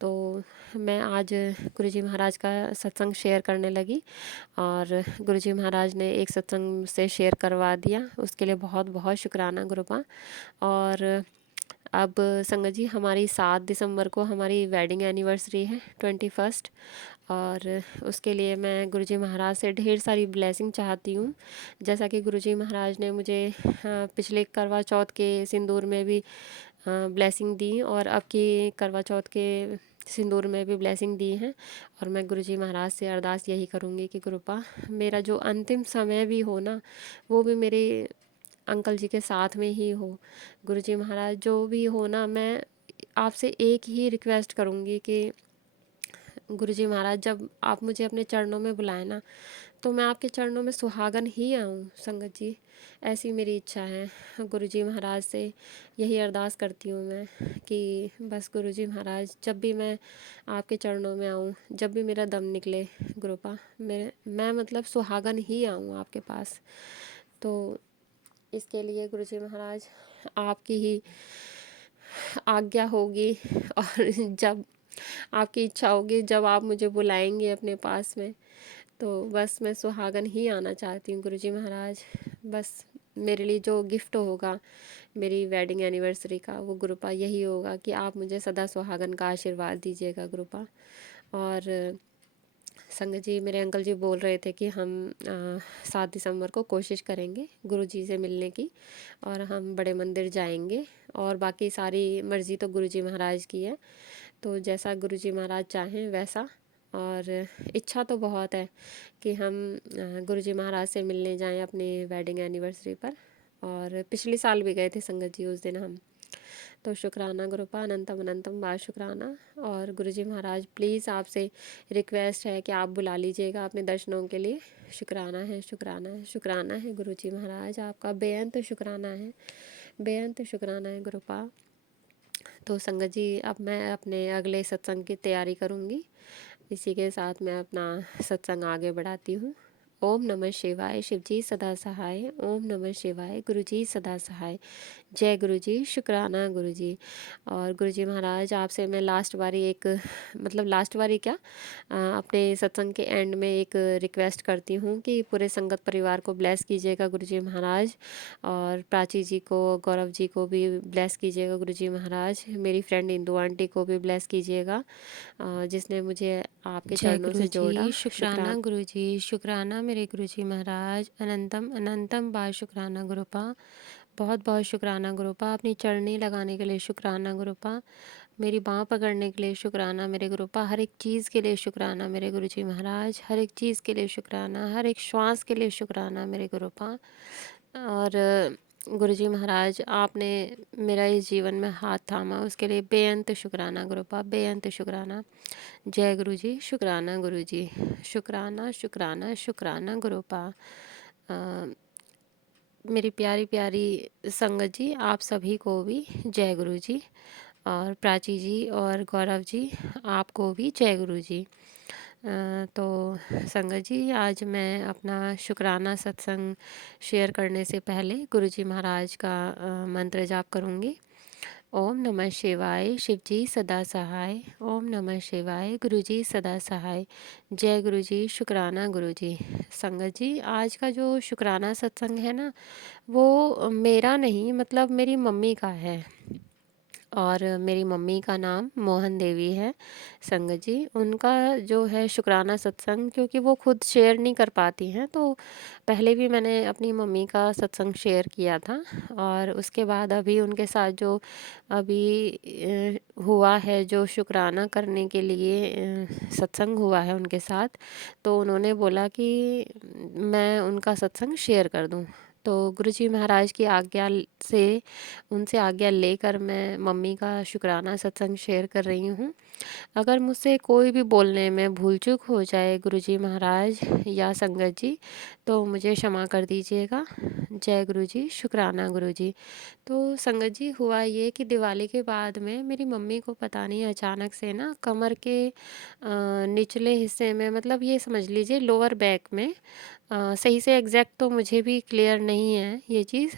तो मैं आज गुरुजी महाराज का सत्संग शेयर करने लगी और गुरुजी महाराज ने एक सत्संग से शेयर करवा दिया, उसके लिए बहुत बहुत शुक्राना गुरुपा। और अब संगत जी हमारी 7 दिसंबर को हमारी वेडिंग एनिवर्सरी है 21st। और उसके लिए मैं गुरुजी महाराज से ढेर सारी ब्लेसिंग चाहती हूँ। जैसा कि गुरुजी महाराज ने मुझे पिछले करवा चौथ के सिंदूर में भी ब्लेसिंग दी और अब की करवा चौथ के सिंदूर में भी ब्लेसिंग दी हैं। और मैं गुरुजी महाराज से अरदास यही करूँगी कि कृपा मेरा जो अंतिम समय भी हो ना, वो भी मेरे अंकल जी के साथ में ही हो। गुरुजी महाराज जो भी हो ना, मैं आपसे एक ही रिक्वेस्ट करूँगी कि गुरुजी महाराज जब आप मुझे अपने चरणों में बुलाएं ना, तो मैं आपके चरणों में सुहागन ही आऊँ संगत जी, ऐसी मेरी इच्छा है। गुरुजी महाराज से यही अरदास करती हूँ मैं कि बस गुरुजी महाराज जब भी मैं आपके चरणों में आऊँ, जब भी मेरा दम निकले गुरुपा, मैं मतलब सुहागन ही आऊँ आपके पास। तो इसके लिए गुरुजी महाराज आपकी ही आज्ञा होगी और जब आपकी इच्छा होगी, जब आप मुझे बुलाएंगे अपने पास में, तो बस मैं सुहागन ही आना चाहती हूँ गुरुजी महाराज। बस मेरे लिए जो गिफ्ट होगा मेरी वेडिंग एनिवर्सरी का, वो गुरुपा यही होगा कि आप मुझे सदा सुहागन का आशीर्वाद दीजिएगा गुरुपा। और संगत जी मेरे अंकल जी बोल रहे थे कि हम 7 दिसंबर को कोशिश करेंगे गुरु जी से मिलने की और हम बड़े मंदिर जाएंगे। और बाकी सारी मर्ज़ी तो गुरु जी महाराज की है, तो जैसा गुरु जी महाराज चाहें वैसा। और इच्छा तो बहुत है कि हम गुरु जी महाराज से मिलने जाएं अपनी वेडिंग एनिवर्सरी पर। और पिछले साल भी गए थे संगत जी उस दिन हम। तो शुक्राना गुरुपा, अनंतम अनंतम बार शुक्राना। और गुरुजी महाराज प्लीज़ आपसे रिक्वेस्ट है कि आप बुला लीजिएगा अपने दर्शनों के लिए। शुक्राना है, शुक्राना है, शुक्राना है गुरुजी महाराज, आपका बेअंत शुक्राना है, बेअंत शुक्राना है गुरुपा। तो संगत जी अब मैं अपने अगले सत्संग की तैयारी करूँगी। इसी के साथ मैं अपना सत्संग आगे बढ़ाती हूँ। ओम नमः शिवाय, शिवजी सदा सहाय। ओम नमः शिवाय, गुरुजी सदा सहाय। जय गुरुजी, शुक्राना गुरुजी। और गुरुजी महाराज आपसे मैं लास्ट बारी एक मतलब लास्ट बारी क्या अपने सत्संग के एंड में एक रिक्वेस्ट करती हूँ कि पूरे संगत परिवार को ब्लेस कीजिएगा गुरुजी महाराज। और प्राची जी को, गौरव जी को भी ब्लेस कीजिएगा गुरुजी महाराज। मेरी फ्रेंड इंदु आंटी को भी ब्लेस कीजिएगा जिसने मुझे आपके जय चरणों से जोड़ा। गुरुजी, शुक्राना शुक्राना। गुरुजी, शुक्राना मेरे गुरुजी महाराज, अनंतम अनंतम बार शुक्राना गुरुपा, बहुत बहुत शुक्राना गुरुपा, अपनी चरणी लगाने के लिए शुक्राना गुरुपा, मेरी बाँह पकड़ने के लिए शुक्राना मेरे गुरुपा, हर एक चीज़ के लिए शुक्राना मेरे गुरुजी महाराज, हर एक चीज़ के लिए शुक्राना, हर एक श्वास के लिए शुक्राना मेरे गुरुपा। और गुरुजी महाराज आपने मेरा इस जीवन में हाथ थामा, उसके लिए बेअंत शुक्राना गुरुपा, बेअंत शुक्राना। जय गुरुजी, शुक्राना गुरुजी, शुक्राना शुक्राना शुक्राना गुरुपा। मेरी प्यारी प्यारी संगत जी, आप सभी को भी जय गुरुजी। और प्राची जी और गौरव जी आपको भी जय गुरुजी। तो संगत जी आज मैं अपना शुक्राना सत्संग शेयर करने से पहले गुरुजी महाराज का मंत्र जाप करूँगी। ओम नमः शिवाय, शिवजी सदा सहाय। ओम नमः शिवाय, गुरुजी सदा सहाय। जय गुरुजी, शुक्राना गुरुजी। संगत जी आज का जो शुक्राना सत्संग है ना, वो मेरा नहीं, मतलब मेरी मम्मी का है। और मेरी मम्मी का नाम मोहन देवी है संगत जी। उनका जो है शुक्राना सत्संग, क्योंकि वो खुद शेयर नहीं कर पाती हैं, तो पहले भी मैंने अपनी मम्मी का सत्संग शेयर किया था। और उसके बाद अभी उनके साथ जो अभी हुआ है, जो शुक्राना करने के लिए सत्संग हुआ है उनके साथ, तो उन्होंने बोला कि मैं उनका सत्संग शेयर कर दूं। तो गुरुजी महाराज की आज्ञा से, उनसे आज्ञा लेकर मैं मम्मी का शुक्राना सत्संग शेयर कर रही हूँ। अगर मुझसे कोई भी बोलने में भूल चूक हो जाए गुरुजी महाराज या संगत जी, तो मुझे क्षमा कर दीजिएगा। जय गुरुजी, शुक्राना गुरुजी। तो संगत जी, हुआ ये कि दिवाली के बाद में मेरी मम्मी को पता नहीं अचानक से ना कमर के निचले हिस्से में, मतलब ये समझ लीजिए लोअर बैक में, सही से एग्जैक्ट तो मुझे भी क्लियर नहीं है ये चीज़,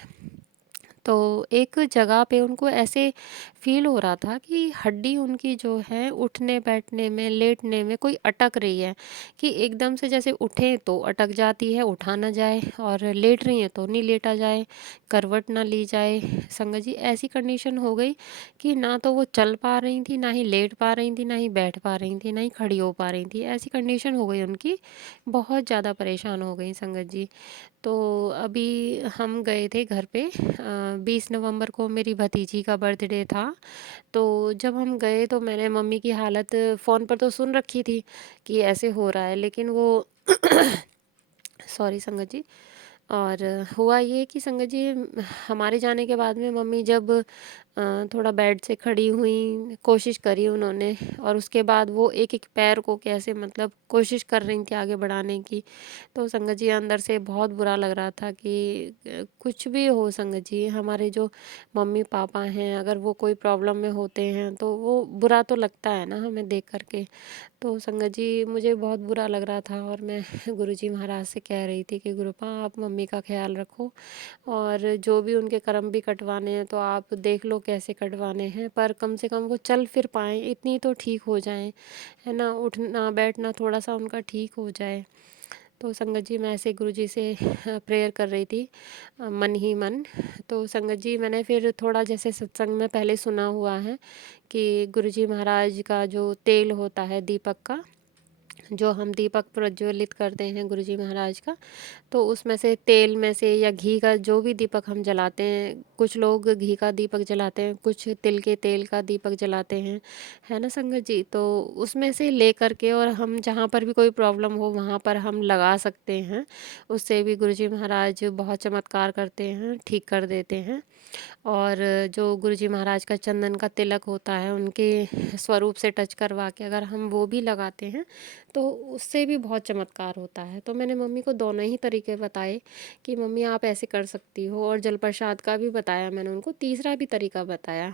तो एक जगह पे उनको ऐसे फील हो रहा था कि हड्डी उनकी जो है उठने बैठने में, लेटने में कोई अटक रही है, कि एकदम से जैसे उठें तो अटक जाती है, उठा ना जाए, और लेट रही हैं तो नहीं लेटा जाए, करवट ना ली जाए। संगत जी, ऐसी कंडीशन हो गई कि ना तो वो चल पा रही थी, ना ही लेट पा रही थी, ना ही बैठ पा रही थी, ना ही खड़ी हो पा रही थी। ऐसी कंडीशन हो गई उनकी, बहुत ज़्यादा परेशान हो गई संगत जी। तो अभी हम गए थे घर पे, 20 नवंबर को मेरी भतीजी का बर्थडे था। तो जब हम गए तो मैंने मम्मी की हालत फ़ोन पर तो सुन रखी थी कि ऐसे हो रहा है, लेकिन वो सॉरी संगत जी। और हुआ ये कि संगत जी, हमारे जाने के बाद में मम्मी जब थोड़ा बेड से खड़ी हुई, कोशिश करी उन्होंने, और उसके बाद वो एक एक पैर को कैसे, मतलब कोशिश कर रही थी आगे बढ़ाने की। तो संगत जी, अंदर से बहुत बुरा लग रहा था कि कुछ भी हो संगत जी, हमारे जो मम्मी पापा हैं, अगर वो कोई प्रॉब्लम में होते हैं तो वो बुरा तो लगता है ना हमें देख करके। तो संगत जी, मुझे बहुत बुरा लग रहा था, और मैं गुरुजी महाराज से कह रही थी कि गुरुपा, आप मम्मी का ख्याल रखो, और जो भी उनके कर्म भी कटवाने हैं तो आप देख लो कैसे कटवाने हैं, पर कम से कम वो चल फिर पाएँ, इतनी तो ठीक हो जाएं, है ना, उठना बैठना थोड़ा सा उनका ठीक हो जाए। तो संगत जी, मैं ऐसे गुरुजी से प्रेयर कर रही थी, मन ही मन। तो संगत जी, मैंने फिर थोड़ा, जैसे सत्संग में पहले सुना हुआ है कि गुरुजी महाराज का जो तेल होता है दीपक का, जो हम दीपक प्रज्वलित करते हैं गुरुजी महाराज का, तो उसमें से, तेल में से या घी का जो भी दीपक हम जलाते हैं, कुछ लोग घी का दीपक जलाते हैं, कुछ तिल के तेल का दीपक जलाते हैं, है ना संगत जी। तो उसमें से ले करके, और हम जहाँ पर भी कोई प्रॉब्लम हो वहाँ पर हम लगा सकते हैं, उससे भी गुरुजी महाराज बहुत चमत्कार करते हैं, ठीक कर देते हैं। और जो गुरुजी महाराज का चंदन का तिलक होता है, उनके स्वरूप से टच करवा के अगर हम वो भी लगाते हैं तो उससे भी बहुत चमत्कार होता है। तो मैंने मम्मी को दोनों ही तरीके बताए कि मम्मी आप ऐसे कर सकती हो, और जल प्रसाद का भी बताया मैंने उनको, तीसरा भी तरीका बताया।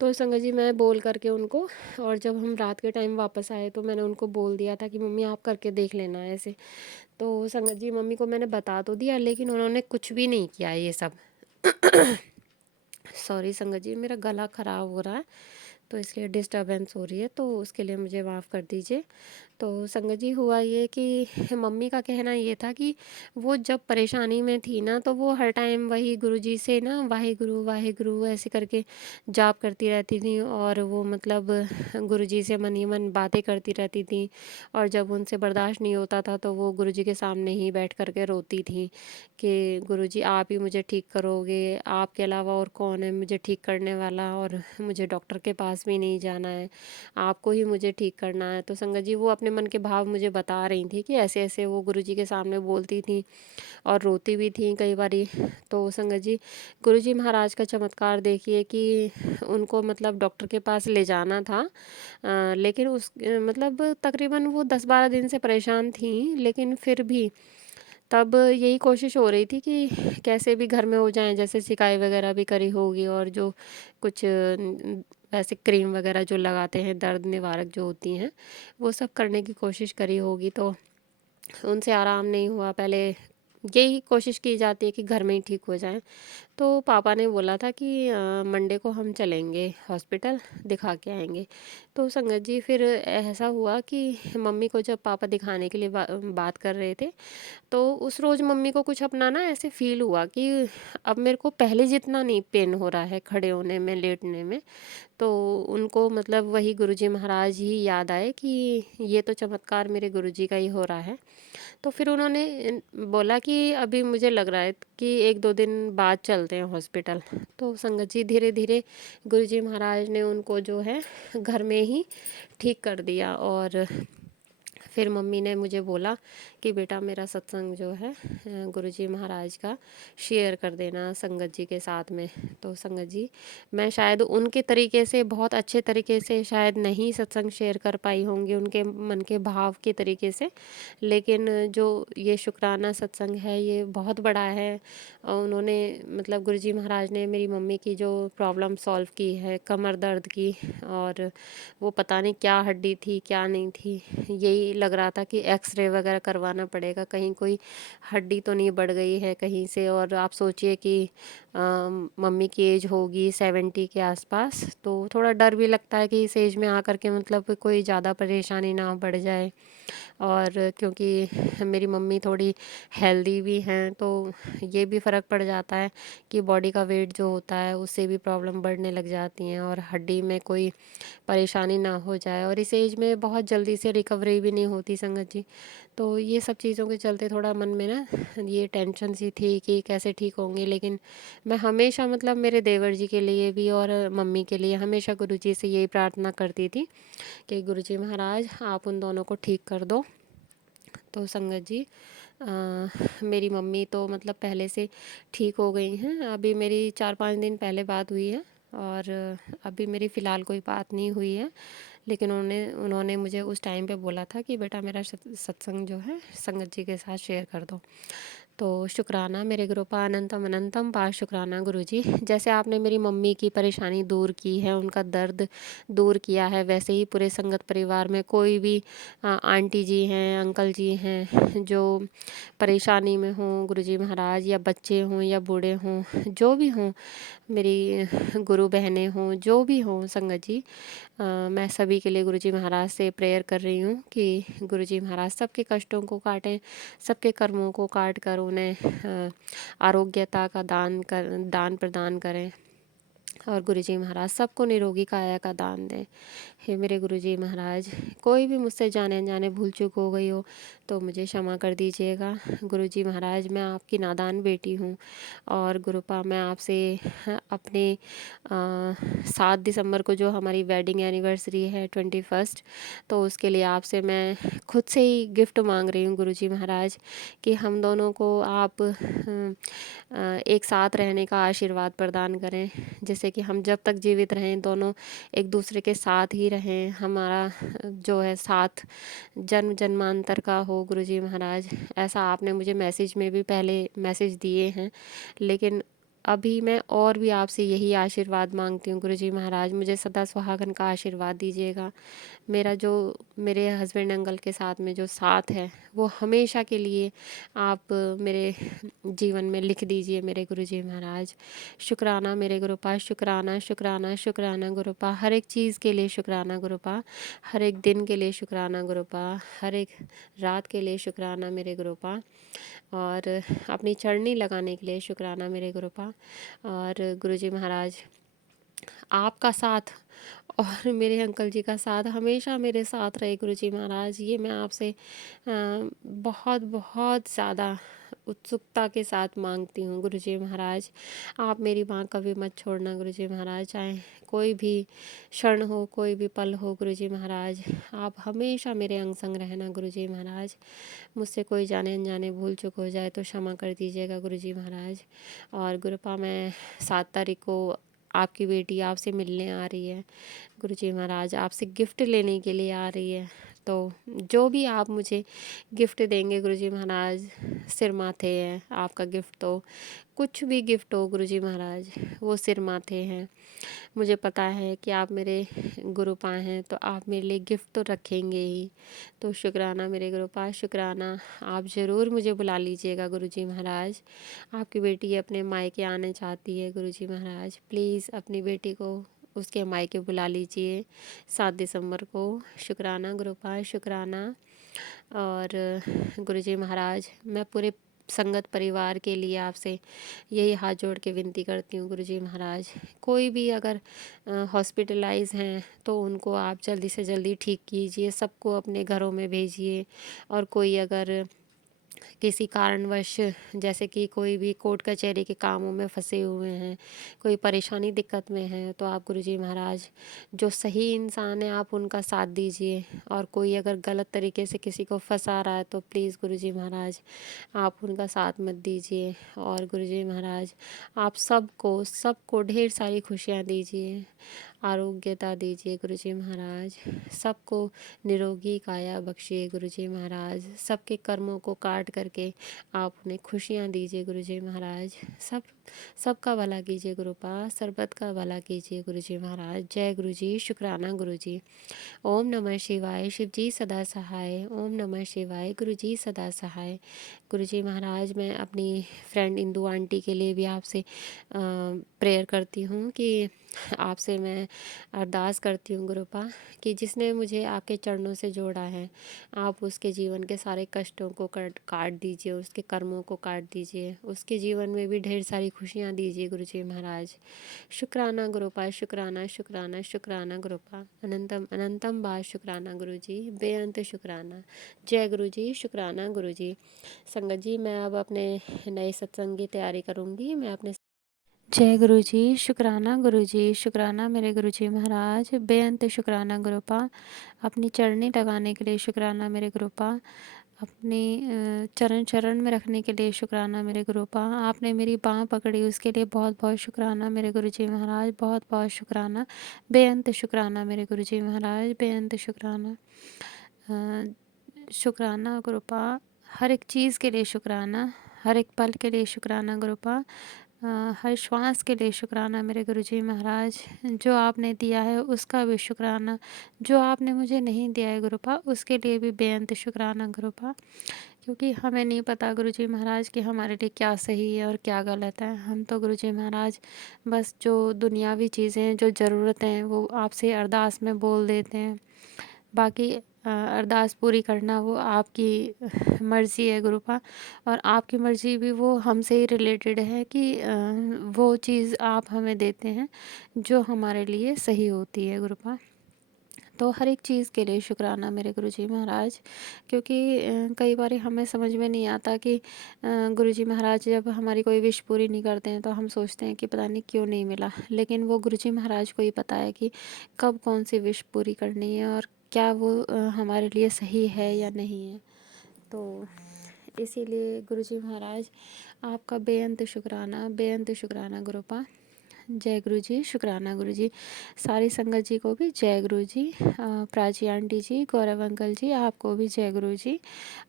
तो संगत जी, मैं बोल करके उनको, और जब हम रात के टाइम वापस आए तो मैंने उनको बोल दिया था कि मम्मी आप करके देख लेना ऐसे। तो संगत जी, मम्मी को मैंने बता तो दिया, लेकिन उन्होंने कुछ भी नहीं किया ये सब। सॉरी संगत जी, मेरा गला ख़राब हो रहा है, तो इसलिए डिस्टर्बेंस हो रही है, तो उसके लिए मुझे माफ़ कर दीजिए। तो संगत जी, हुआ ये कि मम्मी का कहना ये था कि वो जब परेशानी में थी ना, तो वो हर टाइम वही गुरुजी से ना वाहे गुरु ऐसे करके जाप करती रहती थी, और वो मतलब गुरुजी से मन ही मन बातें करती रहती थी। और जब उनसे बर्दाश्त नहीं होता था तो वो गुरुजी के सामने ही बैठ करके रोती थी कि गुरुजी आप ही मुझे ठीक करोगे, आपके अलावा और कौन है मुझे ठीक करने वाला, और मुझे डॉक्टर के पास भी नहीं जाना है, आपको ही मुझे ठीक करना है। तो संगत जी, वो अपने मन के भाव मुझे बता रही थी कि ऐसे ऐसे वो गुरुजी के सामने बोलती थी, और रोती भी थी कई बारी। तो संगत जी, गुरुजी महाराज का चमत्कार देखिए कि उनको मतलब डॉक्टर के पास ले जाना था, लेकिन मतलब तकरीबन वो 10-12 दिन से परेशान थी, लेकिन फिर भी तब यही कोशिश हो रही थी कि कैसे भी घर में हो जाएँ, जैसे सिकाई वगैरह भी करी होगी, और जो कुछ वैसे क्रीम वगैरह जो लगाते हैं दर्द निवारक जो होती हैं, वो सब करने की कोशिश करी होगी। तो उनसे आराम नहीं हुआ। पहले यही कोशिश की जाती है कि घर में ही ठीक हो जाएँ। तो पापा ने बोला था कि मंडे को हम चलेंगे हॉस्पिटल, दिखा के आएँगे। तो संगत जी फिर ऐसा हुआ कि मम्मी को जब पापा दिखाने के लिए बात कर रहे थे, तो उस रोज़ मम्मी को कुछ अपना ना ऐसे फ़ील हुआ कि अब मेरे को पहले जितना नहीं पेन हो रहा है खड़े होने में, लेटने में। तो उनको मतलब वही गुरुजी महाराज ही याद आए कि ये तो चमत्कार मेरे गुरुजी का ही हो रहा है। तो फिर उन्होंने बोला कि अभी मुझे लग रहा है कि 1-2 दिन बाद चलते हैं हॉस्पिटल। तो संगत जी धीरे-धीरे गुरुजी महाराज ने उनको जो है घर में ही ठीक कर दिया। और फिर मम्मी ने मुझे बोला कि बेटा मेरा सत्संग जो है गुरुजी महाराज का शेयर कर देना संगत जी के साथ में। तो संगत जी, मैं शायद उनके तरीके से, बहुत अच्छे तरीके से शायद नहीं सत्संग शेयर कर पाई होंगी उनके मन के भाव के तरीके से, लेकिन जो ये शुक्राना सत्संग है ये बहुत बड़ा है। और उन्होंने मतलब गुरुजी महाराज ने मेरी मम्मी की जो प्रॉब्लम सॉल्व की है, कमर दर्द की, और वो पता नहीं क्या हड्डी थी क्या नहीं थी, यही लग रहा था कि एक्सरे वगैरह करवाना पड़ेगा, कहीं कोई हड्डी तो नहीं बढ़ गई है कहीं से। और आप सोचिए कि मम्मी की एज होगी 70 के आसपास, तो थोड़ा डर भी लगता है कि इस एज में आकर के मतलब कोई ज़्यादा परेशानी ना बढ़ जाए। और क्योंकि मेरी मम्मी थोड़ी हेल्दी भी हैं, तो ये भी फ़र्क पड़ जाता है कि बॉडी का वेट जो होता है उससे भी प्रॉब्लम बढ़ने लग जाती हैं, और हड्डी में कोई परेशानी ना हो जाए। और इस एज में बहुत जल्दी से रिकवरी भी नहीं होती संगत जी। तो ये सब चीज़ों के चलते थोड़ा मन में ना ये टेंशन सी थी कि कैसे ठीक होंगे। लेकिन मैं हमेशा मतलब मेरे देवर जी के लिए भी और मम्मी के लिए हमेशा गुरुजी से यही प्रार्थना करती थी कि गुरुजी महाराज आप उन दोनों को ठीक कर दो। तो संगत जी मेरी मम्मी तो मतलब पहले से ठीक हो गई हैं। अभी मेरी 4-5 दिन पहले बात हुई है, और अभी मेरी फ़िलहाल कोई बात नहीं हुई है। लेकिन उन्होंने मुझे उस टाइम पे बोला था कि बेटा मेरा सत्संग जो है संगत जी के साथ शेयर कर दो। तो शुक्राना मेरे गुरुपा अनंतम अनंतम पाठ शुक्राना गुरुजी। जैसे आपने मेरी मम्मी की परेशानी दूर की है, उनका दर्द दूर किया है, वैसे ही पूरे संगत परिवार में कोई भी आंटी जी हैं, अंकल जी हैं जो परेशानी में हों गुरुजी महाराज, या बच्चे हों या बूढ़े हों, जो भी हों, मेरी गुरु बहनें हों, जो भी हों संगत जी, मैं सभी के लिए गुरुजी महाराज से प्रेयर कर रही हूँ कि गुरुजी महाराज सबके कष्टों को काटें, सबके कर्मों को काट कर उन्हें आरोग्यता का दान प्रदान करें, और गुरुजी महाराज सबको निरोगी काया का दान दें। हे मेरे गुरुजी महाराज, कोई भी मुझसे जाने अनजाने भूल चूक हो गई हो तो मुझे क्षमा कर दीजिएगा। गुरुजी महाराज, मैं आपकी नादान बेटी हूँ, और गुरुपा मैं आपसे अपने 7 दिसंबर को जो हमारी वेडिंग एनिवर्सरी है 21st, तो उसके लिए आपसे मैं खुद से ही गिफ्ट मांग रही हूँ गुरुजी महाराज कि हम दोनों को आप एक साथ रहने का आशीर्वाद प्रदान करें, जैसे कि हम जब तक जीवित रहें दोनों एक दूसरे के साथ ही रहें, हमारा जो है साथ जन्म जन्मांतर का हो गुरुजी महाराज। ऐसा आपने मुझे मैसेज में भी पहले मैसेज दिए हैं, लेकिन अभी मैं और भी आपसे यही आशीर्वाद मांगती हूँ गुरुजी महाराज, मुझे सदा सुहागन का आशीर्वाद दीजिएगा। मेरा जो मेरे हस्बैंड अंकल के साथ में जो साथ है वो हमेशा के लिए आप मेरे जीवन में लिख दीजिए मेरे गुरुजी महाराज। शुक्राना मेरे गुरुपा, शुक्राना शुक्राना शुक्राना गुरुपा, हर एक चीज़ के लिए शुक्राना गुरुपा, हर एक दिन के लिए शुक्राना गुरुपा, हर एक रात के लिए शुक्राना मेरे गुरुपा, और अपनी चरनी लगाने के लिए शुक्राना मेरे गुरुपा। और गुरुजी महाराज, आपका साथ और मेरे अंकल जी का साथ हमेशा मेरे साथ रहे गुरुजी महाराज, ये मैं आपसे बहुत बहुत ज़्यादा उत्सुकता के साथ मांगती हूँ गुरुजी महाराज। आप मेरी माँ कभी मत छोड़ना गुरुजी महाराज, चाहे कोई भी क्षण हो, कोई भी पल हो गुरुजी महाराज, आप हमेशा मेरे अंग संग रहना गुरुजी महाराज। मुझसे कोई जाने अनजाने भूल चूक हो जाए तो क्षमा कर दीजिएगा गुरुजी महाराज। और गुरुपा, मैं 7 तारीख को आपकी बेटी आपसे मिलने आ रही है गुरुजी महाराज, आपसे गिफ्ट लेने के लिए आ रही है। तो जो भी आप मुझे गिफ्ट देंगे गुरुजी महाराज, सिर माथे है आपका गिफ्ट, तो कुछ भी गिफ्ट हो गुरुजी महाराज, वो सिर माथे हैं। मुझे पता है कि आप मेरे गुरुपा हैं, तो आप मेरे लिए गिफ्ट तो रखेंगे ही। तो शुक्राना मेरे गुरुपा, शुक्राना। आप ज़रूर मुझे बुला लीजिएगा गुरुजी महाराज। आपकी बेटी अपने मायके आने चाहती है गुरुजी महाराज, प्लीज़ अपनी बेटी को उसके मायके बुला लीजिए 7 दिसंबर को। शुक्राना गुरुपा, शुक्राना। और गुरुजी महाराज, मैं पूरे संगत परिवार के लिए आपसे यही हाथ जोड़ के विनती करती हूँ गुरुजी महाराज, कोई भी अगर हॉस्पिटलाइज हैं तो उनको आप जल्दी से जल्दी ठीक कीजिए, सबको अपने घरों में भेजिए। और कोई अगर किसी कारणवश, जैसे कि कोई भी कोर्ट कचहरी के कामों में फंसे हुए हैं, कोई परेशानी दिक्कत में है, तो आप गुरुजी महाराज जो सही इंसान है आप उनका साथ दीजिए। और कोई अगर गलत तरीके से किसी को फंसा रहा है तो प्लीज़ गुरुजी महाराज आप उनका साथ मत दीजिए। और गुरुजी महाराज आप सबको सबको ढेर सारी खुशियाँ दीजिए, आरोग्यता दीजिए गुरुजी महाराज, सबको निरोगी काया बख्शिए गुरुजी महाराज, सबके कर्मों को काट करके आप उन्हें खुशियाँ दीजिए गुरुजी महाराज, सबका भला कीजिए गुरुपा, सरबत का भला कीजिए गुरुजी महाराज। जय गुरुजी, शुक्राना गुरुजी। ओम नमः शिवाय, शिव जी सदा सहाय। ओम नमः शिवाय, गुरुजी सदा सहाय। गुरुजी महाराज, मैं अपनी फ्रेंड इंदू आंटी के लिए भी आपसे प्रेयर करती हूँ कि आपसे मैं अरदास करती हूँ गुरुपा कि जिसने मुझे आपके चरणों से जोड़ा है, आप उसके जीवन के सारे कष्टों को काट दीजिए, उसके कर्मों को काट दीजिए, उसके जीवन में भी ढेर सारी खुशियाँ दीजिए गुरुजी महाराज। शुक्राना गुरुपा, शुक्राना शुक्राना शुक्राना गुरुपा, अनंतम अनंतम बार शुक्राना गुरुजी, बेअंत शुक्राना। जय गुरुजी, शुक्राना गुरुजी। संगत जी, मैं अब अपने नए सत्संग की तैयारी करूँगी। मैं अपने जय गुरुजी, शुक्राना गुरुजी, शुक्राना मेरे गुरुजी महाराज, बेअंत शुक्राना गुरुपा, अपनी चरनी लगाने के लिए शुक्राना मेरे गुरुपा, अपनी चरण चरण में रखने के लिए शुक्राना मेरे गुरुपा, आपने मेरी बाँह पकड़ी उसके लिए बहुत बहुत शुक्राना मेरे गुरुजी महाराज, बहुत बहुत शुक्राना, बेअंत शुक्राना मेरे गुरुजी महाराज, बेअंत शुक्राना। शुक्राना गुरुपा, हर एक चीज़ के लिए शुक्राना, हर एक पल के लिए शुक्राना गुरुपा, हर श्वास के लिए शुक्राना मेरे गुरुजी महाराज, जो आपने दिया है उसका भी शुक्राना, जो आपने मुझे नहीं दिया है गुरुपा उसके लिए भी बेअंत शुक्राना गुरुपा। क्योंकि हमें नहीं पता गुरुजी महाराज कि हमारे लिए क्या सही है और क्या गलत है। हम तो गुरुजी महाराज बस जो दुनियावी चीज़ें जो ज़रूरतें हैं वो आपसे अरदास में बोल देते हैं, बाकी अरदास पूरी करना वो आपकी मर्ज़ी है गुरुपा। और आपकी मर्ज़ी भी वो हमसे ही रिलेटेड है कि वो चीज़ आप हमें देते हैं जो हमारे लिए सही होती है गुरुपा। तो हर एक चीज़ के लिए शुक्राना मेरे गुरुजी महाराज। क्योंकि कई बार हमें समझ में नहीं आता कि गुरुजी महाराज जब हमारी कोई विश पूरी नहीं करते हैं तो हम सोचते हैं कि पता नहीं क्यों नहीं मिला, लेकिन वो गुरुजी महाराज को ही पता है कि कब कौन सी विश पूरी करनी है और क्या वो हमारे लिए सही है या नहीं है। तो इसीलिए गुरुजी महाराज आपका बेअंत शुक्राना गुरुपा। जय गुरुजी, शुक्राना गुरुजी। सारी संगत जी को भी जय गुरुजी, प्राची आंटी जी, गौरव अंकल जी, आपको भी जय गुरुजी।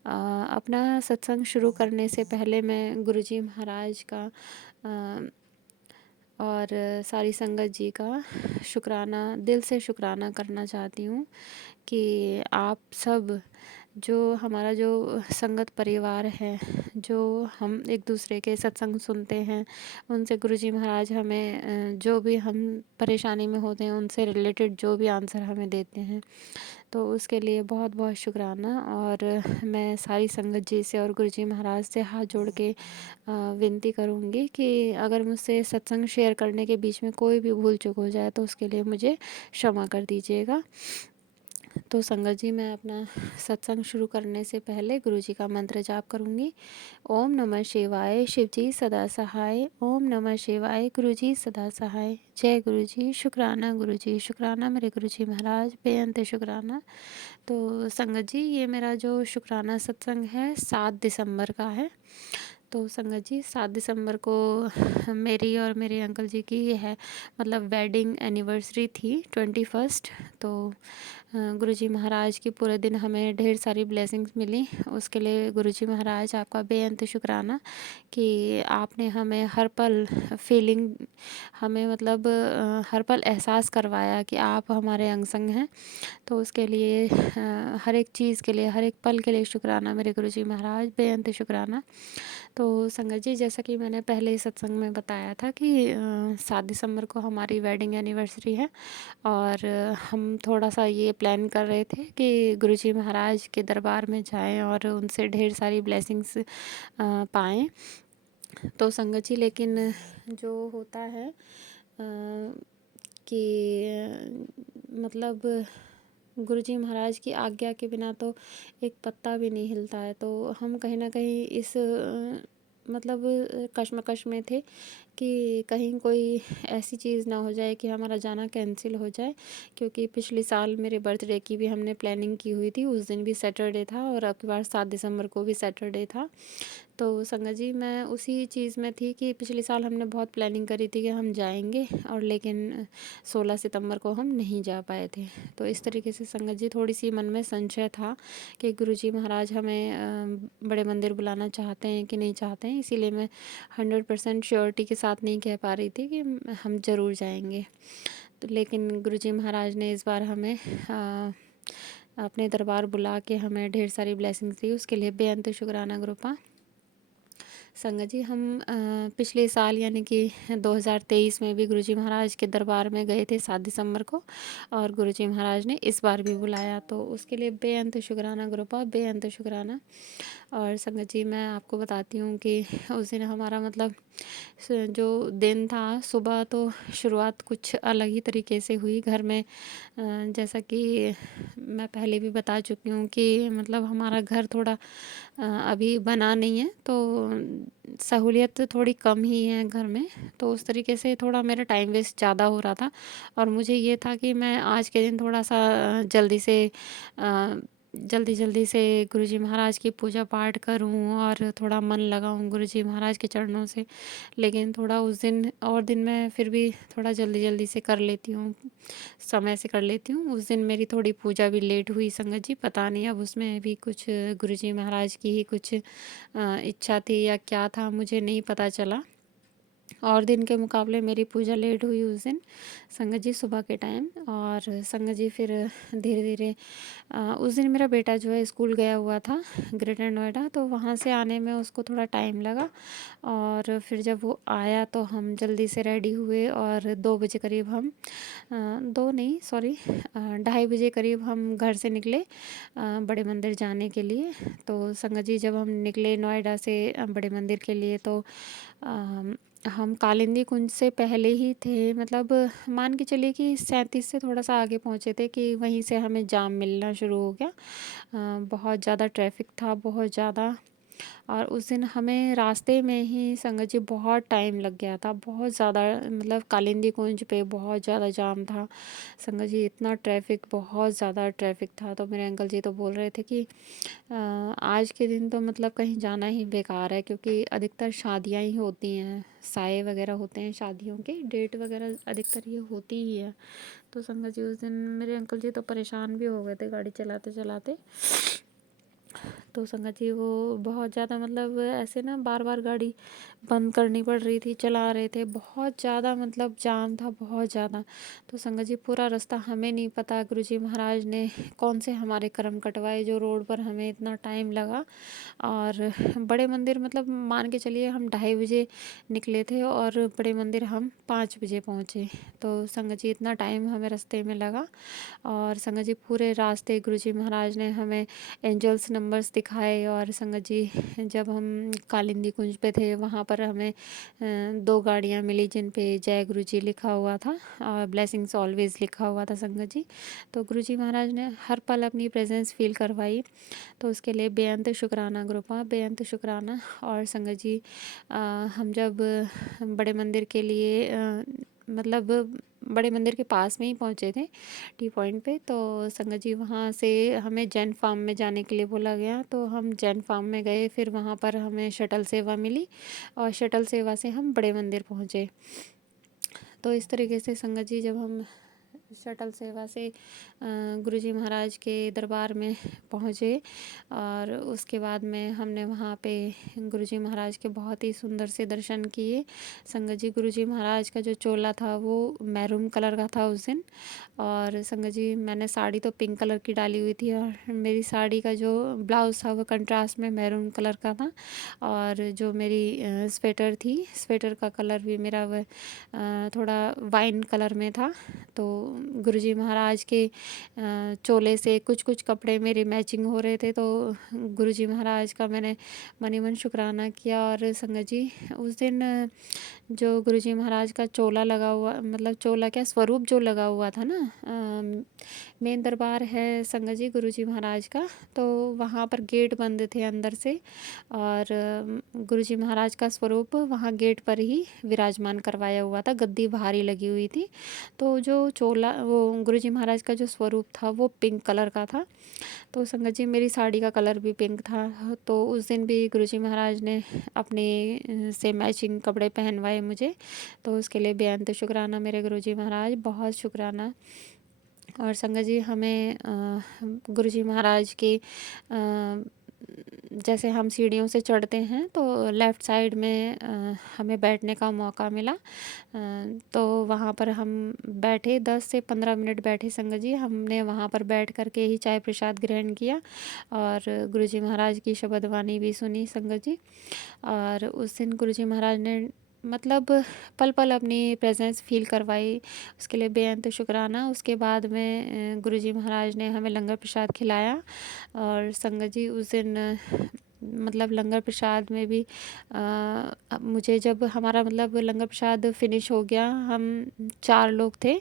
अपना सत्संग शुरू करने से पहले मैं गुरुजी महाराज का और सारी संगत जी का शुक्राना, दिल से शुक्राना करना चाहती हूँ कि आप सब जो हमारा जो संगत परिवार है, जो हम एक दूसरे के सत्संग सुनते हैं, उनसे गुरुजी महाराज हमें जो भी हम परेशानी में होते हैं उनसे रिलेटेड जो भी आंसर हमें देते हैं, तो उसके लिए बहुत बहुत शुक्राना। और मैं सारी संगत जी से और गुरुजी महाराज से हाथ जोड़ के विनती करूँगी कि अगर मुझसे सत्संग शेयर करने के बीच में कोई भी भूल चूक हो जाए तो उसके लिए मुझे क्षमा कर दीजिएगा। तो संगत जी, मैं अपना सत्संग शुरू करने से पहले गुरुजी का मंत्र जाप करूँगी। ओम नमः शिवाय, शिव जी सदा सहाय। ओम नमः शिवाय, गुरुजी सदा सहाय। जय गुरुजी, शुक्राना गुरुजी, शुक्राना मेरे गुरुजी महाराज, बेअंत शुक्राना। तो संगत जी, ये मेरा जो शुक्राना सत्संग है 7 दिसंबर का है। तो संगत जी 7 दिसंबर को मेरी और मेरे अंकल जी की ये है मतलब वेडिंग एनिवर्सरी थी 21st। तो गुरुजी महाराज की पूरे दिन हमें ढेर सारी ब्लेसिंग्स मिली। उसके लिए गुरुजी महाराज आपका बेअंत शुक्राना कि आपने हमें हर पल फीलिंग हमें मतलब हर पल एहसास करवाया कि आप हमारे अंग संग हैं। तो उसके लिए हर एक चीज़ के लिए हर एक पल के लिए शुक्राना मेरे गुरुजी महाराज, बेअंत शुक्राना। तो संगत जी जैसा कि मैंने पहले ही सत्संग में बताया था कि 7 दिसंबर को हमारी वेडिंग एनिवर्सरी है और हम थोड़ा सा ये प्लान कर रहे थे कि गुरुजी महाराज के दरबार में जाएं और उनसे ढेर सारी ब्लेसिंग्स पाएं। तो संगत जी लेकिन जो होता है कि मतलब गुरुजी महाराज की आज्ञा के बिना तो एक पत्ता भी नहीं हिलता है। तो हम कहीं ना कहीं इस मतलब कश्मकश में थे कि कहीं कोई ऐसी चीज़ ना हो जाए कि हमारा जाना कैंसिल हो जाए, क्योंकि पिछले साल मेरे बर्थडे की भी हमने प्लानिंग की हुई थी। उस दिन भी सैटरडे था और अब की बार 7 दिसंबर को भी सैटरडे था। तो संगत जी मैं उसी चीज़ में थी कि पिछले साल हमने बहुत प्लानिंग करी थी कि हम जाएंगे और लेकिन 16 सितंबर को हम नहीं जा पाए थे। तो इस तरीके से संगत जी थोड़ी सी मन में संशय था कि गुरुजी महाराज हमें बड़े मंदिर बुलाना चाहते हैं कि नहीं चाहते हैं। इसीलिए मैं 100% श्योरिटी के साथ नहीं कह पा रही थी कि हम ज़रूर जाएंगे। तो लेकिन गुरुजी महाराज ने इस बार हमें अपने दरबार बुला के हमें ढेर सारी ब्लेसिंग्स दी। उसके लिए बेअंत शुक्राना गुरुपा। संगत जी हम पिछले साल यानी कि 2023 में भी गुरुजी महाराज के दरबार में गए थे 7 दिसंबर को और गुरुजी महाराज ने इस बार भी बुलाया। तो उसके लिए बेअंत शुक्राना गुरुपा, बेअंत शुक्राना। और संगत जी मैं आपको बताती हूँ कि उस दिन हमारा मतलब जो दिन था सुबह तो शुरुआत कुछ अलग ही तरीके से हुई घर में। जैसा कि मैं पहले भी बता चुकी हूँ कि मतलब हमारा घर थोड़ा अभी बना नहीं है, तो सहूलियत थोड़ी कम ही है घर में। तो उस तरीके से थोड़ा मेरा टाइम वेस्ट ज़्यादा हो रहा था और मुझे ये था कि मैं आज के दिन थोड़ा सा जल्दी से गुरुजी महाराज की पूजा पाठ करूं और थोड़ा मन लगाऊं गुरुजी महाराज के चरणों से। लेकिन थोड़ा उस दिन और दिन मैं फिर भी थोड़ा जल्दी से कर लेती हूँ, समय से कर लेती हूँ। उस दिन मेरी थोड़ी पूजा भी लेट हुई संगत जी, पता नहीं अब उसमें भी कुछ गुरुजी महाराज की ही कुछ इच्छा थी या क्या था, मुझे नहीं पता चला। और दिन के मुकाबले मेरी पूजा लेट हुई उस दिन संगत जी सुबह के टाइम। और संगत जी फिर धीरे धीरे उस दिन मेरा बेटा जो है स्कूल गया हुआ था ग्रेटर नोएडा, तो वहाँ से आने में उसको थोड़ा टाइम लगा। और फिर जब वो आया तो हम जल्दी से रेडी हुए और 2 बजे करीब हम 2 नहीं सॉरी 2:30 बजे करीब हम घर से निकले बड़े मंदिर जाने के लिए। तो संगत जी जब हम निकले नोएडा से बड़े मंदिर के लिए तो हम कालिंदी कुंज से पहले ही थे, मतलब मान के चलिए कि 37 से थोड़ा सा आगे पहुँचे थे कि वहीं से हमें जाम मिलना शुरू हो गया। बहुत ज़्यादा ट्रैफिक था, बहुत ज़्यादा। और उस दिन हमें रास्ते में ही संगत जी बहुत टाइम लग गया था, बहुत ज़्यादा मतलब कालिंदी कुंज पे बहुत ज़्यादा जाम था संगत जी, इतना ट्रैफिक, बहुत ज़्यादा ट्रैफिक था। तो मेरे अंकल जी तो बोल रहे थे कि आज के दिन तो मतलब कहीं जाना ही बेकार है, क्योंकि अधिकतर शादियां ही होती हैं, साए वगैरह होते हैं शादियों के, डेट वगैरह अधिकतर ये होती ही है। तो संगत जी उस दिन मेरे अंकल जी तो परेशान भी हो गए थे गाड़ी चलाते चलाते। तो संगत जी वो बहुत ज़्यादा मतलब ऐसे ना बार बार गाड़ी बंद करनी पड़ रही थी, चला रहे थे, बहुत ज़्यादा मतलब जाम था, बहुत ज़्यादा। तो संगत जी पूरा रास्ता हमें नहीं पता गुरुजी महाराज ने कौन से हमारे कर्म कटवाए जो रोड पर हमें इतना टाइम लगा। और बड़े मंदिर मतलब मान के चलिए हम 2:30 बजे निकले थे और बड़े मंदिर हम 5 बजे पहुँचे। तो संगत जी इतना टाइम हमें रास्ते में लगा। और संगत जी पूरे रास्ते गुरुजी महाराज ने हमें एंजल्स नंबर्स दिखाए। और संगत जी जब हम कालिंदी कुंज पे थे वहाँ पर हमें 2 गाड़ियाँ मिली जिन पे जय गुरु जी लिखा हुआ था और ब्लेसिंग्स ऑलवेज लिखा हुआ था संगत जी। तो गुरु जी महाराज ने हर पल अपनी प्रेजेंस फील करवाई। तो उसके लिए बेअंत शुक्राना गुरुपा, बेअंत शुक्राना। और संगत जी हम जब बड़े मंदिर के लिए मतलब बड़े मंदिर के पास में ही पहुँचे थे टी पॉइंट पे। तो संगत जी वहाँ से हमें जैन फार्म में जाने के लिए बोला गया, तो हम जैन फार्म में गए। फिर वहाँ पर हमें शटल सेवा मिली और शटल सेवा से हम बड़े मंदिर पहुँचे। तो इस तरीके से संगत जी जब हम शटल सेवा से गुरुजी महाराज के दरबार में पहुँचे और उसके बाद में हमने वहाँ पे गुरुजी महाराज के बहुत ही सुंदर से दर्शन किए। संगत जी गुरुजी महाराज का जो चोला था वो मैरून कलर का था उस दिन। और संगत जी मैंने साड़ी तो पिंक कलर की डाली हुई थी और मेरी साड़ी का जो ब्लाउज़ था वो कंट्रास्ट में मैरून कलर का था। और जो मेरी स्वेटर थी, स्वेटर का कलर भी मेरा वह थोड़ा वाइन कलर में था। तो गुरुजी महाराज के चोले से कुछ कुछ कपड़े मेरे मैचिंग हो रहे थे। तो गुरुजी महाराज का मैंने मनी मन शुक्राना किया। और संगत जी उस दिन जो गुरुजी महाराज का चोला लगा हुआ, मतलब चोला क्या, स्वरूप जो लगा हुआ था ना, मेन दरबार है संगत जी गुरुजी महाराज का, तो वहाँ पर गेट बंद थे अंदर से। और गुरुजी महाराज का स्वरूप वहाँ गेट पर ही विराजमान करवाया हुआ था, गद्दी भारी लगी हुई थी। तो जो चोला, वो गुरुजी महाराज का जो स्वरूप था वो पिंक कलर का था। तो संगत जी मेरी साड़ी का कलर भी पिंक था। तो उस दिन भी गुरुजी महाराज ने अपने से मैचिंग कपड़े पहनवाए मुझे। तो उसके लिए बेअंत शुक्राना मेरे गुरुजी महाराज, बहुत शुक्राना। और संगत जी हमें गुरुजी महाराज के जैसे हम सीढ़ियों से चढ़ते हैं तो लेफ़्ट साइड में हमें बैठने का मौका मिला। तो वहाँ पर हम बैठे, 10 से 15 मिनट बैठे संगत जी। हमने वहाँ पर बैठ कर के ही चाय प्रसाद ग्रहण किया और गुरुजी महाराज की शब्द वाणी भी सुनी संगत जी। और उस दिन गुरुजी महाराज ने मतलब पल पल अपनी प्रेजेंस फील करवाई, उसके लिए बेअंत शुक्राना। उसके बाद में गुरुजी महाराज ने हमें लंगर प्रसाद खिलाया। और संगत जी उस दिन मतलब लंगर प्रसाद में भी मुझे जब हमारा मतलब लंगर प्रसाद फिनिश हो गया, हम 4 लोग थे।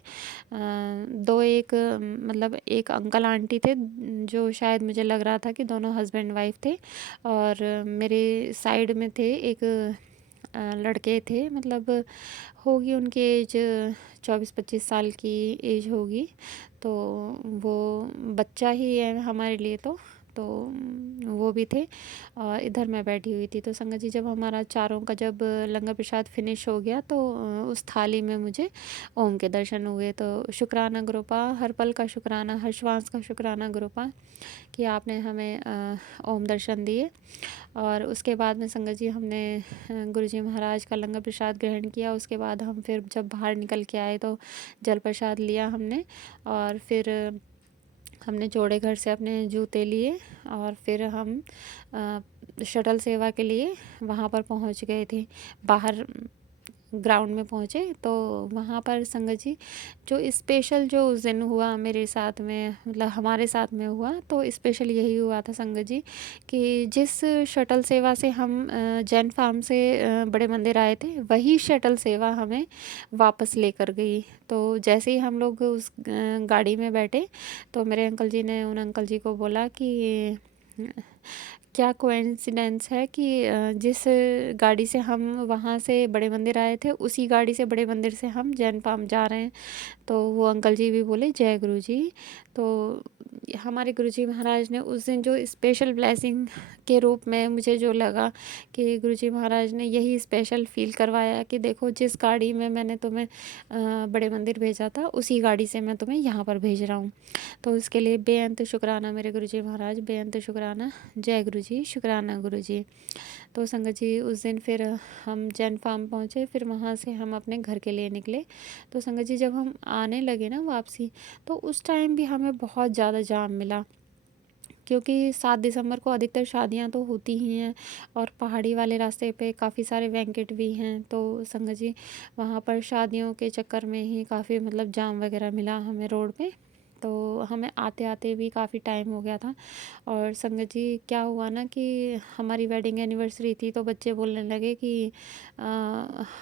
दो एक मतलब एक अंकल आंटी थे जो शायद मुझे लग रहा था कि दोनों हस्बैंड वाइफ थे। और मेरे साइड में थे एक लड़के थे, मतलब होगी उनकी एज 24-25 साल की एज होगी। तो वो बच्चा ही है हमारे लिए। तो वो भी थे और इधर मैं बैठी हुई थी। तो संगत जी जब हमारा चारों का जब लंगर प्रसाद फिनिश हो गया तो उस थाली में मुझे ओम के दर्शन हुए। तो शुक्राना गुरुपा, हर पल का शुक्राना, हर श्वास का शुक्राना गुरुपा कि आपने हमें ओम दर्शन दिए। और उसके बाद में संगत जी हमने गुरुजी महाराज का लंगर प्रसाद ग्रहण किया। उसके बाद हम फिर जब बाहर निकल के आए तो जल प्रसाद लिया हमने। और फिर हमने जोड़े घर से अपने जूते लिए और फिर हम शटल सेवा के लिए वहाँ पर पहुँच गए थे, बाहर ग्राउंड में पहुँचे। तो वहाँ पर संगत जी जो स्पेशल जो उस दिन हुआ मेरे साथ में, मतलब हमारे साथ में हुआ, तो स्पेशल यही हुआ था संगत जी कि जिस शटल सेवा से हम जैन फार्म से बड़े मंदिर आए थे, वही शटल सेवा हमें वापस लेकर गई। तो जैसे ही हम लोग उस गाड़ी में बैठे तो मेरे अंकल जी ने उन अंकल जी को बोला कि क्या कोइंसिडेंस है कि जिस गाड़ी से हम वहाँ से बड़े मंदिर आए थे, उसी गाड़ी से बड़े मंदिर से हम जैन फार्म जा रहे हैं। तो वो अंकल जी भी बोले जय गुरु जी। तो हमारे गुरुजी महाराज ने उस दिन जो स्पेशल ब्लेसिंग के रूप में मुझे जो लगा कि गुरुजी महाराज ने यही स्पेशल फील करवाया कि देखो जिस गाड़ी में मैंने तुम्हें बड़े मंदिर भेजा था, उसी गाड़ी से मैं तुम्हें यहाँ पर भेज रहा हूँ। तो इसके लिए बेअंत शुक्राना मेरे गुरुजी महाराज, बेअंत शुक्राना। जय गुरु जी, शुक्राना गुरु जी। तो संगत जी उस दिन फिर हम जैन फार्म पहुँचे, फिर वहाँ से हम अपने घर के लिए निकले। तो संगत जी जब हम आने लगे ना वापसी, तो उस टाइम भी हमें बहुत ज़्यादा जाम मिला, क्योंकि 7 दिसंबर को अधिकतर शादियां तो होती ही हैं और पहाड़ी वाले रास्ते पे काफ़ी सारे बैंकेट भी हैं। तो संगत जी वहाँ पर शादियों के चक्कर में ही काफ़ी मतलब जाम वगैरह मिला हमें रोड पे। तो हमें आते आते भी काफ़ी टाइम हो गया था। और संगत जी क्या हुआ ना कि हमारी वेडिंग एनिवर्सरी थी, तो बच्चे बोलने लगे कि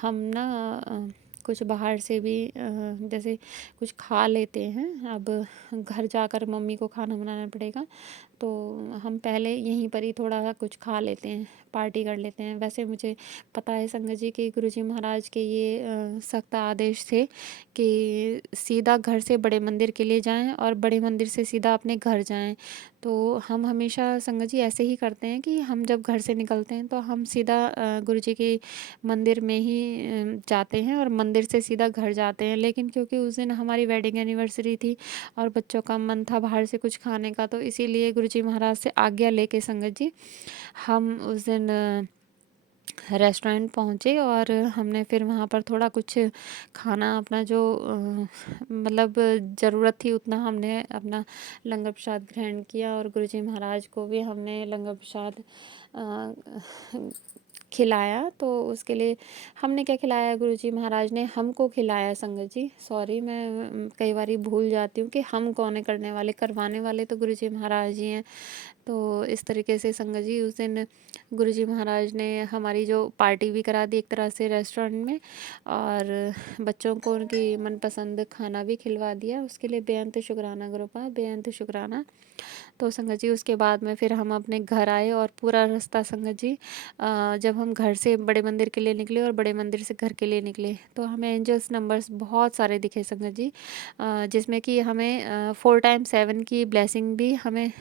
हम ना कुछ बाहर से भी जैसे कुछ खा लेते हैं, अब घर जाकर मम्मी को खाना बनाना पड़ेगा। तो हम पहले यहीं पर ही थोड़ा कुछ खा लेते हैं, पार्टी कर लेते हैं। वैसे मुझे पता है संगत जी कि गुरुजी महाराज के ये सख्त आदेश थे कि सीधा घर से बड़े मंदिर के लिए जाएं और बड़े मंदिर से सीधा अपने घर जाएं। तो हम हमेशा संगत जी ऐसे ही करते हैं कि हम जब घर से निकलते हैं तो हम सीधा गुरुजी के मंदिर में ही जाते हैं और मंदिर से सीधा घर जाते हैं। लेकिन क्योंकि उस दिन हमारी वेडिंग एनिवर्सरी थी और बच्चों का मन था बाहर से कुछ खाने का, तो इसीलिए गुरुजी महाराज से आज्ञा लेके संगत जी हम उस दिन रेस्टोरेंट पहुँचे और हमने फिर वहाँ पर थोड़ा कुछ खाना अपना जो मतलब ज़रूरत थी उतना हमने अपना लंगर प्रसाद ग्रहण किया और गुरुजी महाराज को भी हमने लंगर प्रसाद खिलाया। तो उसके लिए हमने क्या खिलाया, गुरुजी महाराज ने हमको खिलाया संगत जी। सॉरी, मैं कई बारी भूल जाती हूँ कि हम कौन है करने वाले, करवाने वाले तो गुरुजी महाराज ही हैं। तो इस तरीके से संगत जी उस दिन गुरुजी महाराज ने हमारी जो पार्टी भी करा दी एक तरह से रेस्टोरेंट में, और बच्चों को उनकी मनपसंद खाना भी खिलवा दिया। उसके लिए बेअंत शुक्राना गुरुपा, बेअंत शुक्राना। तो संगत जी उसके बाद में फिर हम अपने घर आए और पूरा रास्ता संगत जी जब हम घर से बड़े मंदिर के लिए निकले और बड़े मंदिर से घर के लिए निकले तो हमें एंजल्स नंबर्स बहुत सारे दिखे संगत जी, जिसमें कि हमें 4x7 की ब्लेसिंग भी हमें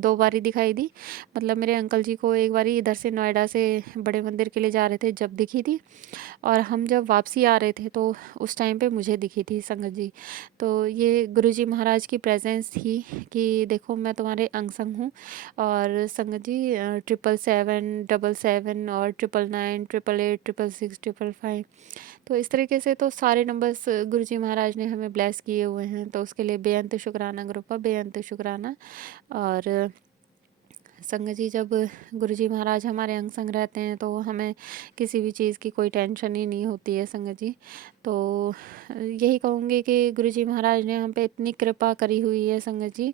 2 बारी दिखाई दी। मतलब मेरे अंकल जी को एक बारी इधर से नोएडा से बड़े मंदिर के लिए जा रहे थे जब दिखी थी, और हम जब वापसी आ रहे थे तो उस टाइम पे मुझे दिखी थी संगत जी। तो ये गुरुजी महाराज की प्रेजेंस थी कि देखो मैं तुम्हारे अंग संग हूँ। और संगत जी 777, 777 और 999, 888, 666, 555, तो इस तरीके से तो सारे नंबर्स गुरुजी महाराज ने हमें ब्लेस किए हुए हैं। तो उसके लिए बेअंत शुक्राना ग्रुपा, बेअंत शुक्राना। और संगत जी जब गुरुजी महाराज हमारे अंग संग रहते हैं तो हमें किसी भी चीज़ की कोई टेंशन ही नहीं होती है संगत जी। तो यही कहूँगी कि गुरुजी महाराज ने हम पे इतनी कृपा करी हुई है संगत जी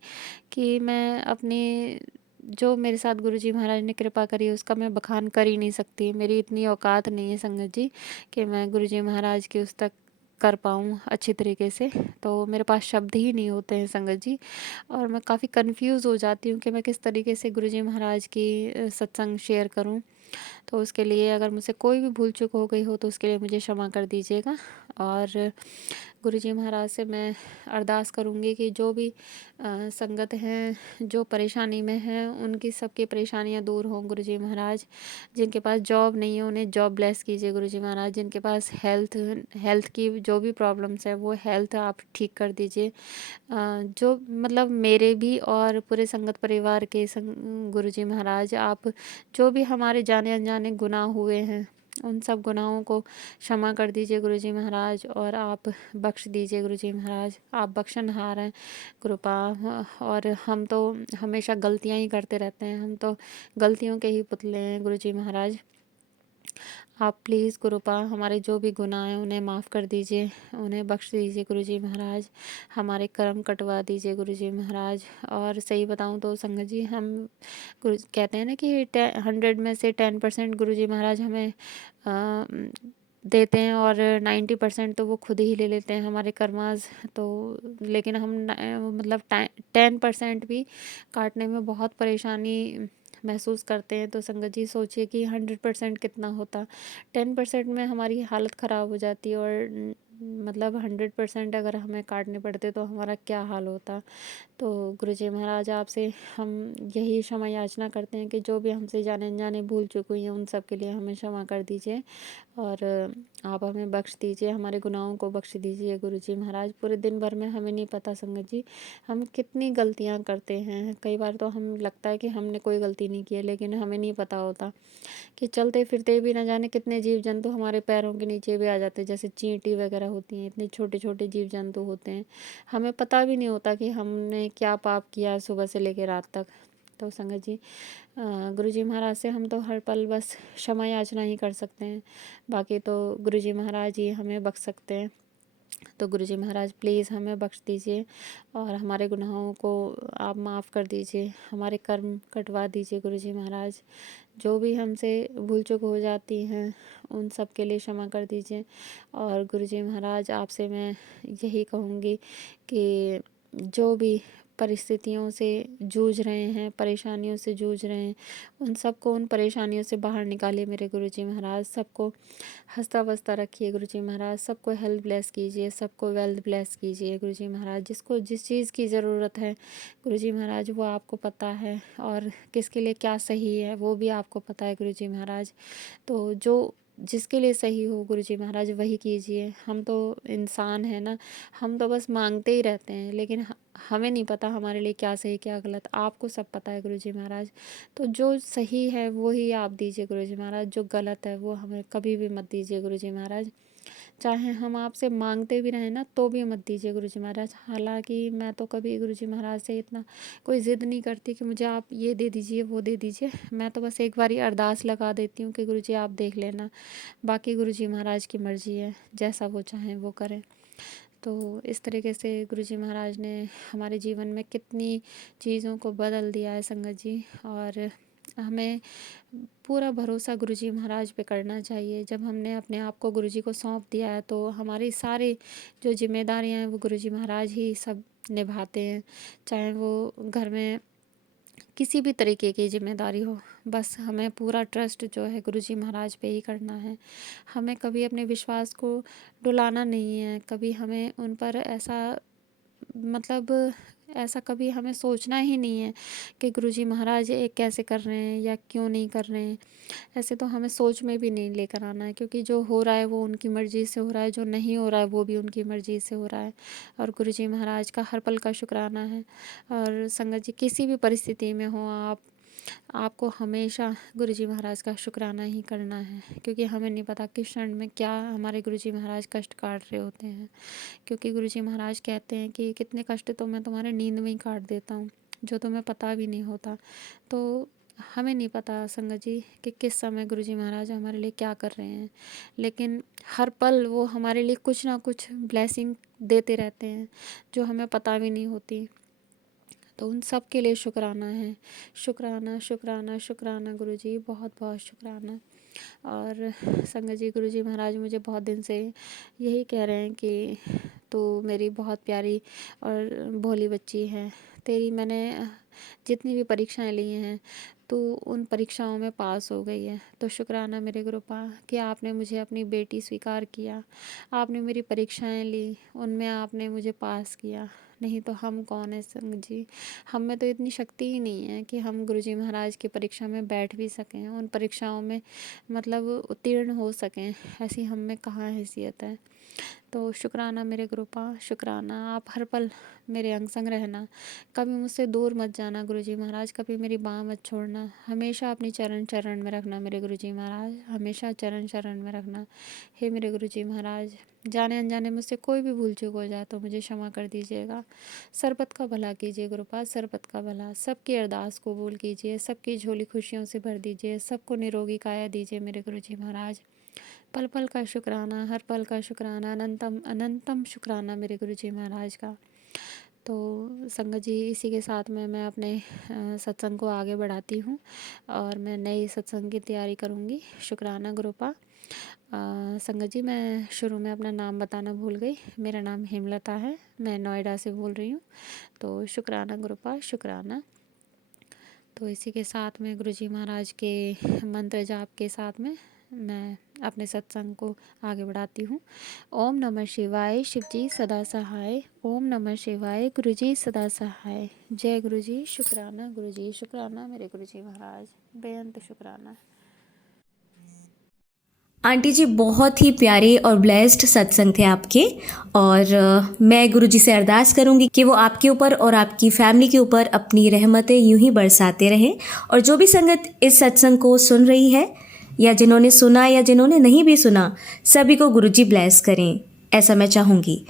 कि मैं अपनी जो मेरे साथ गुरुजी महाराज ने कृपा करी है उसका मैं बखान कर ही नहीं सकती। मेरी इतनी औकात नहीं है संगत जी कि मैं गुरुजी महाराज की उस तक कर पाऊँ अच्छी तरीके से। तो मेरे पास शब्द ही नहीं होते हैं संगत जी, और मैं काफ़ी कंफ्यूज हो जाती हूँ कि मैं किस तरीके से गुरुजी महाराज की सत्संग शेयर करूँ। तो उसके लिए अगर मुझसे कोई भी भूल चूक हो गई हो तो उसके लिए मुझे क्षमा कर दीजिएगा। और गुरुजी महाराज से मैं अरदास करूँगी कि जो भी संगत हैं जो परेशानी में हैं उनकी सबकी परेशानियाँ दूर हों गुरुजी महाराज। जिनके पास जॉब नहीं है उन्हें जॉब ब्लेस कीजिए गुरुजी महाराज। जिनके पास हेल्थ की जो भी प्रॉब्लम्स है वो हेल्थ आप ठीक कर दीजिए। जो मतलब मेरे भी और पूरे संगत परिवार के गुरुजी महाराज, आप जो भी हमारे जाने अनजाने गुनाह हुए हैं उन सब गुनाहों को क्षमा कर दीजिए गुरुजी महाराज, और आप बख्श दीजिए गुरुजी महाराज। आप बख्शनहार हैं कृपा। और हम तो हमेशा गलतियां ही करते रहते हैं, हम तो गलतियों के ही पुतले हैं गुरुजी महाराज। आप प्लीज़ गुरुपा हमारे जो भी गुनाह हैं उन्हें माफ़ कर दीजिए, उन्हें बख्श दीजिए गुरुजी महाराज। हमारे कर्म कटवा दीजिए गुरुजी महाराज। और सही बताऊं तो संगत जी हम गुरु कहते हैं ना कि 100 में से 10% गुरुजी महाराज हमें अ, देते हैं और 90% तो वो खुद ही ले लेते हैं हमारे कर्मास। तो लेकिन हम मतलब 10% भी काटने में बहुत परेशानी महसूस करते हैं। तो संगत जी सोचिए कि 100% कितना होता, 10% में हमारी हालत ख़राब हो जाती, और मतलब 100% अगर हमें काटने पड़ते तो हमारा क्या हाल होता। तो गुरुजी महाराज आपसे हम यही क्षमा याचना करते हैं कि जो भी हमसे जाने अनजाने भूल चूक हुई हैं उन सब के लिए हमें क्षमा कर दीजिए, और आप हमें बख्श दीजिए, हमारे गुनाहों को बख्श दीजिए गुरुजी महाराज। पूरे दिन भर में हमें नहीं पता संगत जी हम कितनी गलतियां करते हैं। कई बार तो हम लगता है कि हमने कोई गलती नहीं की है, लेकिन हमें नहीं पता होता कि चलते फिरते भी ना जाने कितने जीव जंतु हमारे पैरों के नीचे भी आ जाते हैं। जैसे चींटी वगैरह होती हैं, इतने छोटे छोटे जीव जंतु होते हैं, हमें पता भी नहीं होता कि हमने क्या पाप किया सुबह से लेकर रात तक। तो संगत जी गुरुजी महाराज से हम तो हर पल बस क्षमा याचना ही कर सकते हैं, बाकी तो गुरुजी महाराज ही हमें बख्श सकते हैं। तो गुरुजी महाराज प्लीज़ हमें बख्श दीजिए और हमारे गुनाहों को आप माफ़ कर दीजिए, हमारे कर्म कटवा दीजिए गुरुजी महाराज। जो भी हमसे भूल चूक हो जाती हैं उन सब के लिए क्षमा कर दीजिए। और गुरुजी महाराज आपसे मैं यही कहूँगी कि जो भी परिस्थितियों से जूझ रहे हैं, परेशानियों से जूझ रहे हैं, उन सबको, उन परेशानियों से बाहर निकालिए मेरे गुरुजी महाराज। सबको हंसता बसता रखिए गुरुजी महाराज। सबको हेल्थ ब्लेस कीजिए, सबको वेल्थ ब्लेस कीजिए गुरुजी महाराज। जिसको जिस चीज़ की ज़रूरत है गुरुजी महाराज वो आपको पता है, और किसके लिए क्या सही है वो भी आपको पता है गुरुजी महाराज। तो जो जिसके लिए सही हो गुरुजी महाराज वही कीजिए। हम तो इंसान हैं ना, हम तो बस मांगते ही रहते हैं, लेकिन हमें नहीं पता हमारे लिए क्या सही क्या गलत। आपको सब पता है गुरुजी महाराज। तो जो सही है वो ही आप दीजिए गुरुजी महाराज, जो गलत है वो हमें कभी भी मत दीजिए गुरुजी महाराज। चाहे हम आपसे मांगते भी रहें ना तो भी मत दीजिए गुरुजी महाराज। हालांकि मैं तो कभी गुरुजी महाराज से इतना कोई ज़िद नहीं करती कि मुझे आप ये दे दीजिए वो दे दीजिए। मैं तो बस एक बारी अरदास लगा देती हूँ कि गुरुजी आप देख लेना, बाकी गुरुजी महाराज की मर्ज़ी है, जैसा वो चाहें वो करें। तो इस तरीके से गुरुजी महाराज ने हमारे जीवन में कितनी चीज़ों को बदल दिया है संगत जी। और हमें पूरा भरोसा गुरुजी महाराज पे करना चाहिए। जब हमने अपने आप को गुरुजी को सौंप दिया है तो हमारी सारी जो जिम्मेदारियां हैं वो गुरुजी महाराज ही सब निभाते हैं। चाहे वो घर में किसी भी तरीके की जिम्मेदारी हो, बस हमें पूरा ट्रस्ट जो है गुरुजी महाराज पे ही करना है। हमें कभी अपने विश्वास को डुलाना नहीं है, कभी हमें उन पर ऐसा कभी हमें सोचना ही नहीं है कि गुरुजी महाराज ये कैसे कर रहे हैं या क्यों नहीं कर रहे हैं। ऐसे तो हमें सोच में भी नहीं लेकर आना है, क्योंकि जो हो रहा है वो उनकी मर्ज़ी से हो रहा है, जो नहीं हो रहा है वो भी उनकी मर्ज़ी से हो रहा है। और गुरुजी महाराज का हर पल का शुक्राना है। और संगत जी किसी भी परिस्थिति में हो आपको हमेशा गुरुजी महाराज का शुक्राना ही करना है, क्योंकि हमें नहीं पता किस क्षण में क्या हमारे गुरुजी महाराज कष्ट काट रहे होते हैं। क्योंकि गुरुजी महाराज कहते हैं कि कितने कष्ट तो मैं तुम्हारे नींद में ही काट देता हूँ, जो तुम्हें पता भी नहीं होता। तो हमें नहीं पता संगत जी कि किस समय गुरुजी महाराज हमारे लिए क्या कर रहे हैं, लेकिन हर पल वो हमारे लिए कुछ ना कुछ ब्लेसिंग देते रहते हैं जो हमें पता भी नहीं होती। तो उन सब के लिए शुक्राना है। शुक्राना शुक्राना शुक्राना गुरुजी, बहुत बहुत शुक्राना। और संगत जी गुरुजी महाराज मुझे बहुत दिन से यही कह रहे हैं कि तू मेरी बहुत प्यारी और भोली बच्ची है। तेरी मैंने जितनी भी परीक्षाएं ली हैं तो उन परीक्षाओं में पास हो गई है। तो शुक्राना मेरे गुरुपा कि आपने मुझे अपनी बेटी स्वीकार किया, आपने मेरी परीक्षाएं ली, उनमें आपने मुझे पास किया। नहीं तो हम कौन है संगत जी, हम में तो इतनी शक्ति ही नहीं है कि हम गुरुजी महाराज की परीक्षा में बैठ भी सकें, उन परीक्षाओं में उत्तीर्ण हो सकें। ऐसी हम में कहाँ हैसियत है। तो शुक्राना मेरे गुरुपा, शुक्राना। आप हर पल मेरे अंग संग रहना, कभी मुझसे दूर मत जाना गुरुजी महाराज, कभी मेरी बाँह मत छोड़ना। हमेशा अपनी चरण चरण में रखना मेरे गुरुजी महाराज, हमेशा चरण चरण में रखना। हे मेरे गुरुजी महाराज, जाने अनजाने मुझसे कोई भी भूल चूक हो जाए तो मुझे क्षमा कर दीजिएगा। सरबत का भला कीजिए गुरुपा, सरबत का भला। सबकी अरदास कबूल कीजिए, सबकी झोली खुशियों से भर दीजिए, सबको निरोगी काया दीजिए मेरे गुरुजी महाराज। पल पल का शुक्राना, हर पल का शुक्राना, अनंतम अनंतम शुक्राना मेरे गुरुजी महाराज का। तो संगत जी इसी के साथ में मैं अपने सत्संग को आगे बढ़ाती हूँ और मैं नई सत्संग की तैयारी करूँगी। शुक्राना गुरुपा। संगत जी मैं शुरू में अपना नाम बताना भूल गई। मेरा नाम हेमलता है, मैं नोएडा से बोल रही हूँ। तो शुक्राना गुरुपा, शुक्राना। तो इसी के साथ में गुरुजी महाराज के मंत्र जाप के साथ में मैं अपने सत्संग को आगे बढ़ाती हूँ। ओम नमः शिवाय, शिवजी सदा सहाय। ओम नमः शिवाय, गुरुजी सदा सहाय। जय गुरुजी, शुक्राना गुरुजी, शुक्राना मेरे गुरुजी महाराज, बेअंत शुक्राना। आंटी जी बहुत ही प्यारे और ब्लेस्ड सत्संग थे आपके, और मैं गुरुजी से अरदास करूंगी कि वो आपके ऊपर और आपकी फैमिली के ऊपर अपनी रहमतें यूं ही बरसाते रहें। और जो भी संगत इस सत्संग को सुन रही है, या जिन्होंने सुना या जिन्होंने नहीं भी सुना, सभी को गुरुजी ब्लेस करें, ऐसा मैं चाहूँगी।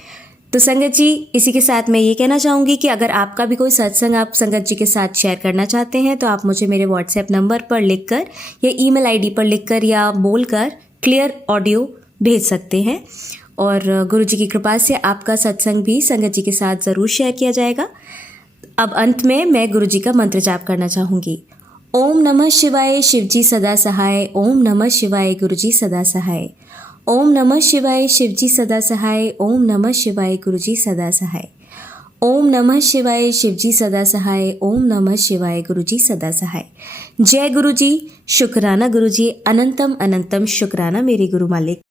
तो संगत जी इसी के साथ मैं ये कहना चाहूँगी कि अगर आपका भी कोई सत्संग आप संगत जी के साथ शेयर करना चाहते हैं तो आप मुझे मेरे व्हाट्सएप नंबर पर लिखकर या ईमेल आईडी पर लिखकर या बोलकर क्लियर ऑडियो भेज सकते हैं, और गुरुजी की कृपा से आपका सत्संग भी संगत जी के साथ ज़रूर शेयर किया जाएगा। अब अंत में मैं गुरुजी का मंत्र जाप करना चाहूँगी। ओम नमः शिवाय, शिवजी सदा सहाय। ओम नमः शिवाय, गुरुजी सदा सहाय। ओम नमः शिवाय, शिवजी सदा सहाय। ओम नमः शिवाय, गुरुजी सदा सहाय। ओम नमः शिवाय, शिवजी सदा सहाय। ओम नमः शिवाय, गुरुजी सदा सहाय। जय गुरुजी, शुक्राना गुरुजी, अनंतम अनंतम शुक्राना मेरे गुरु मालिक।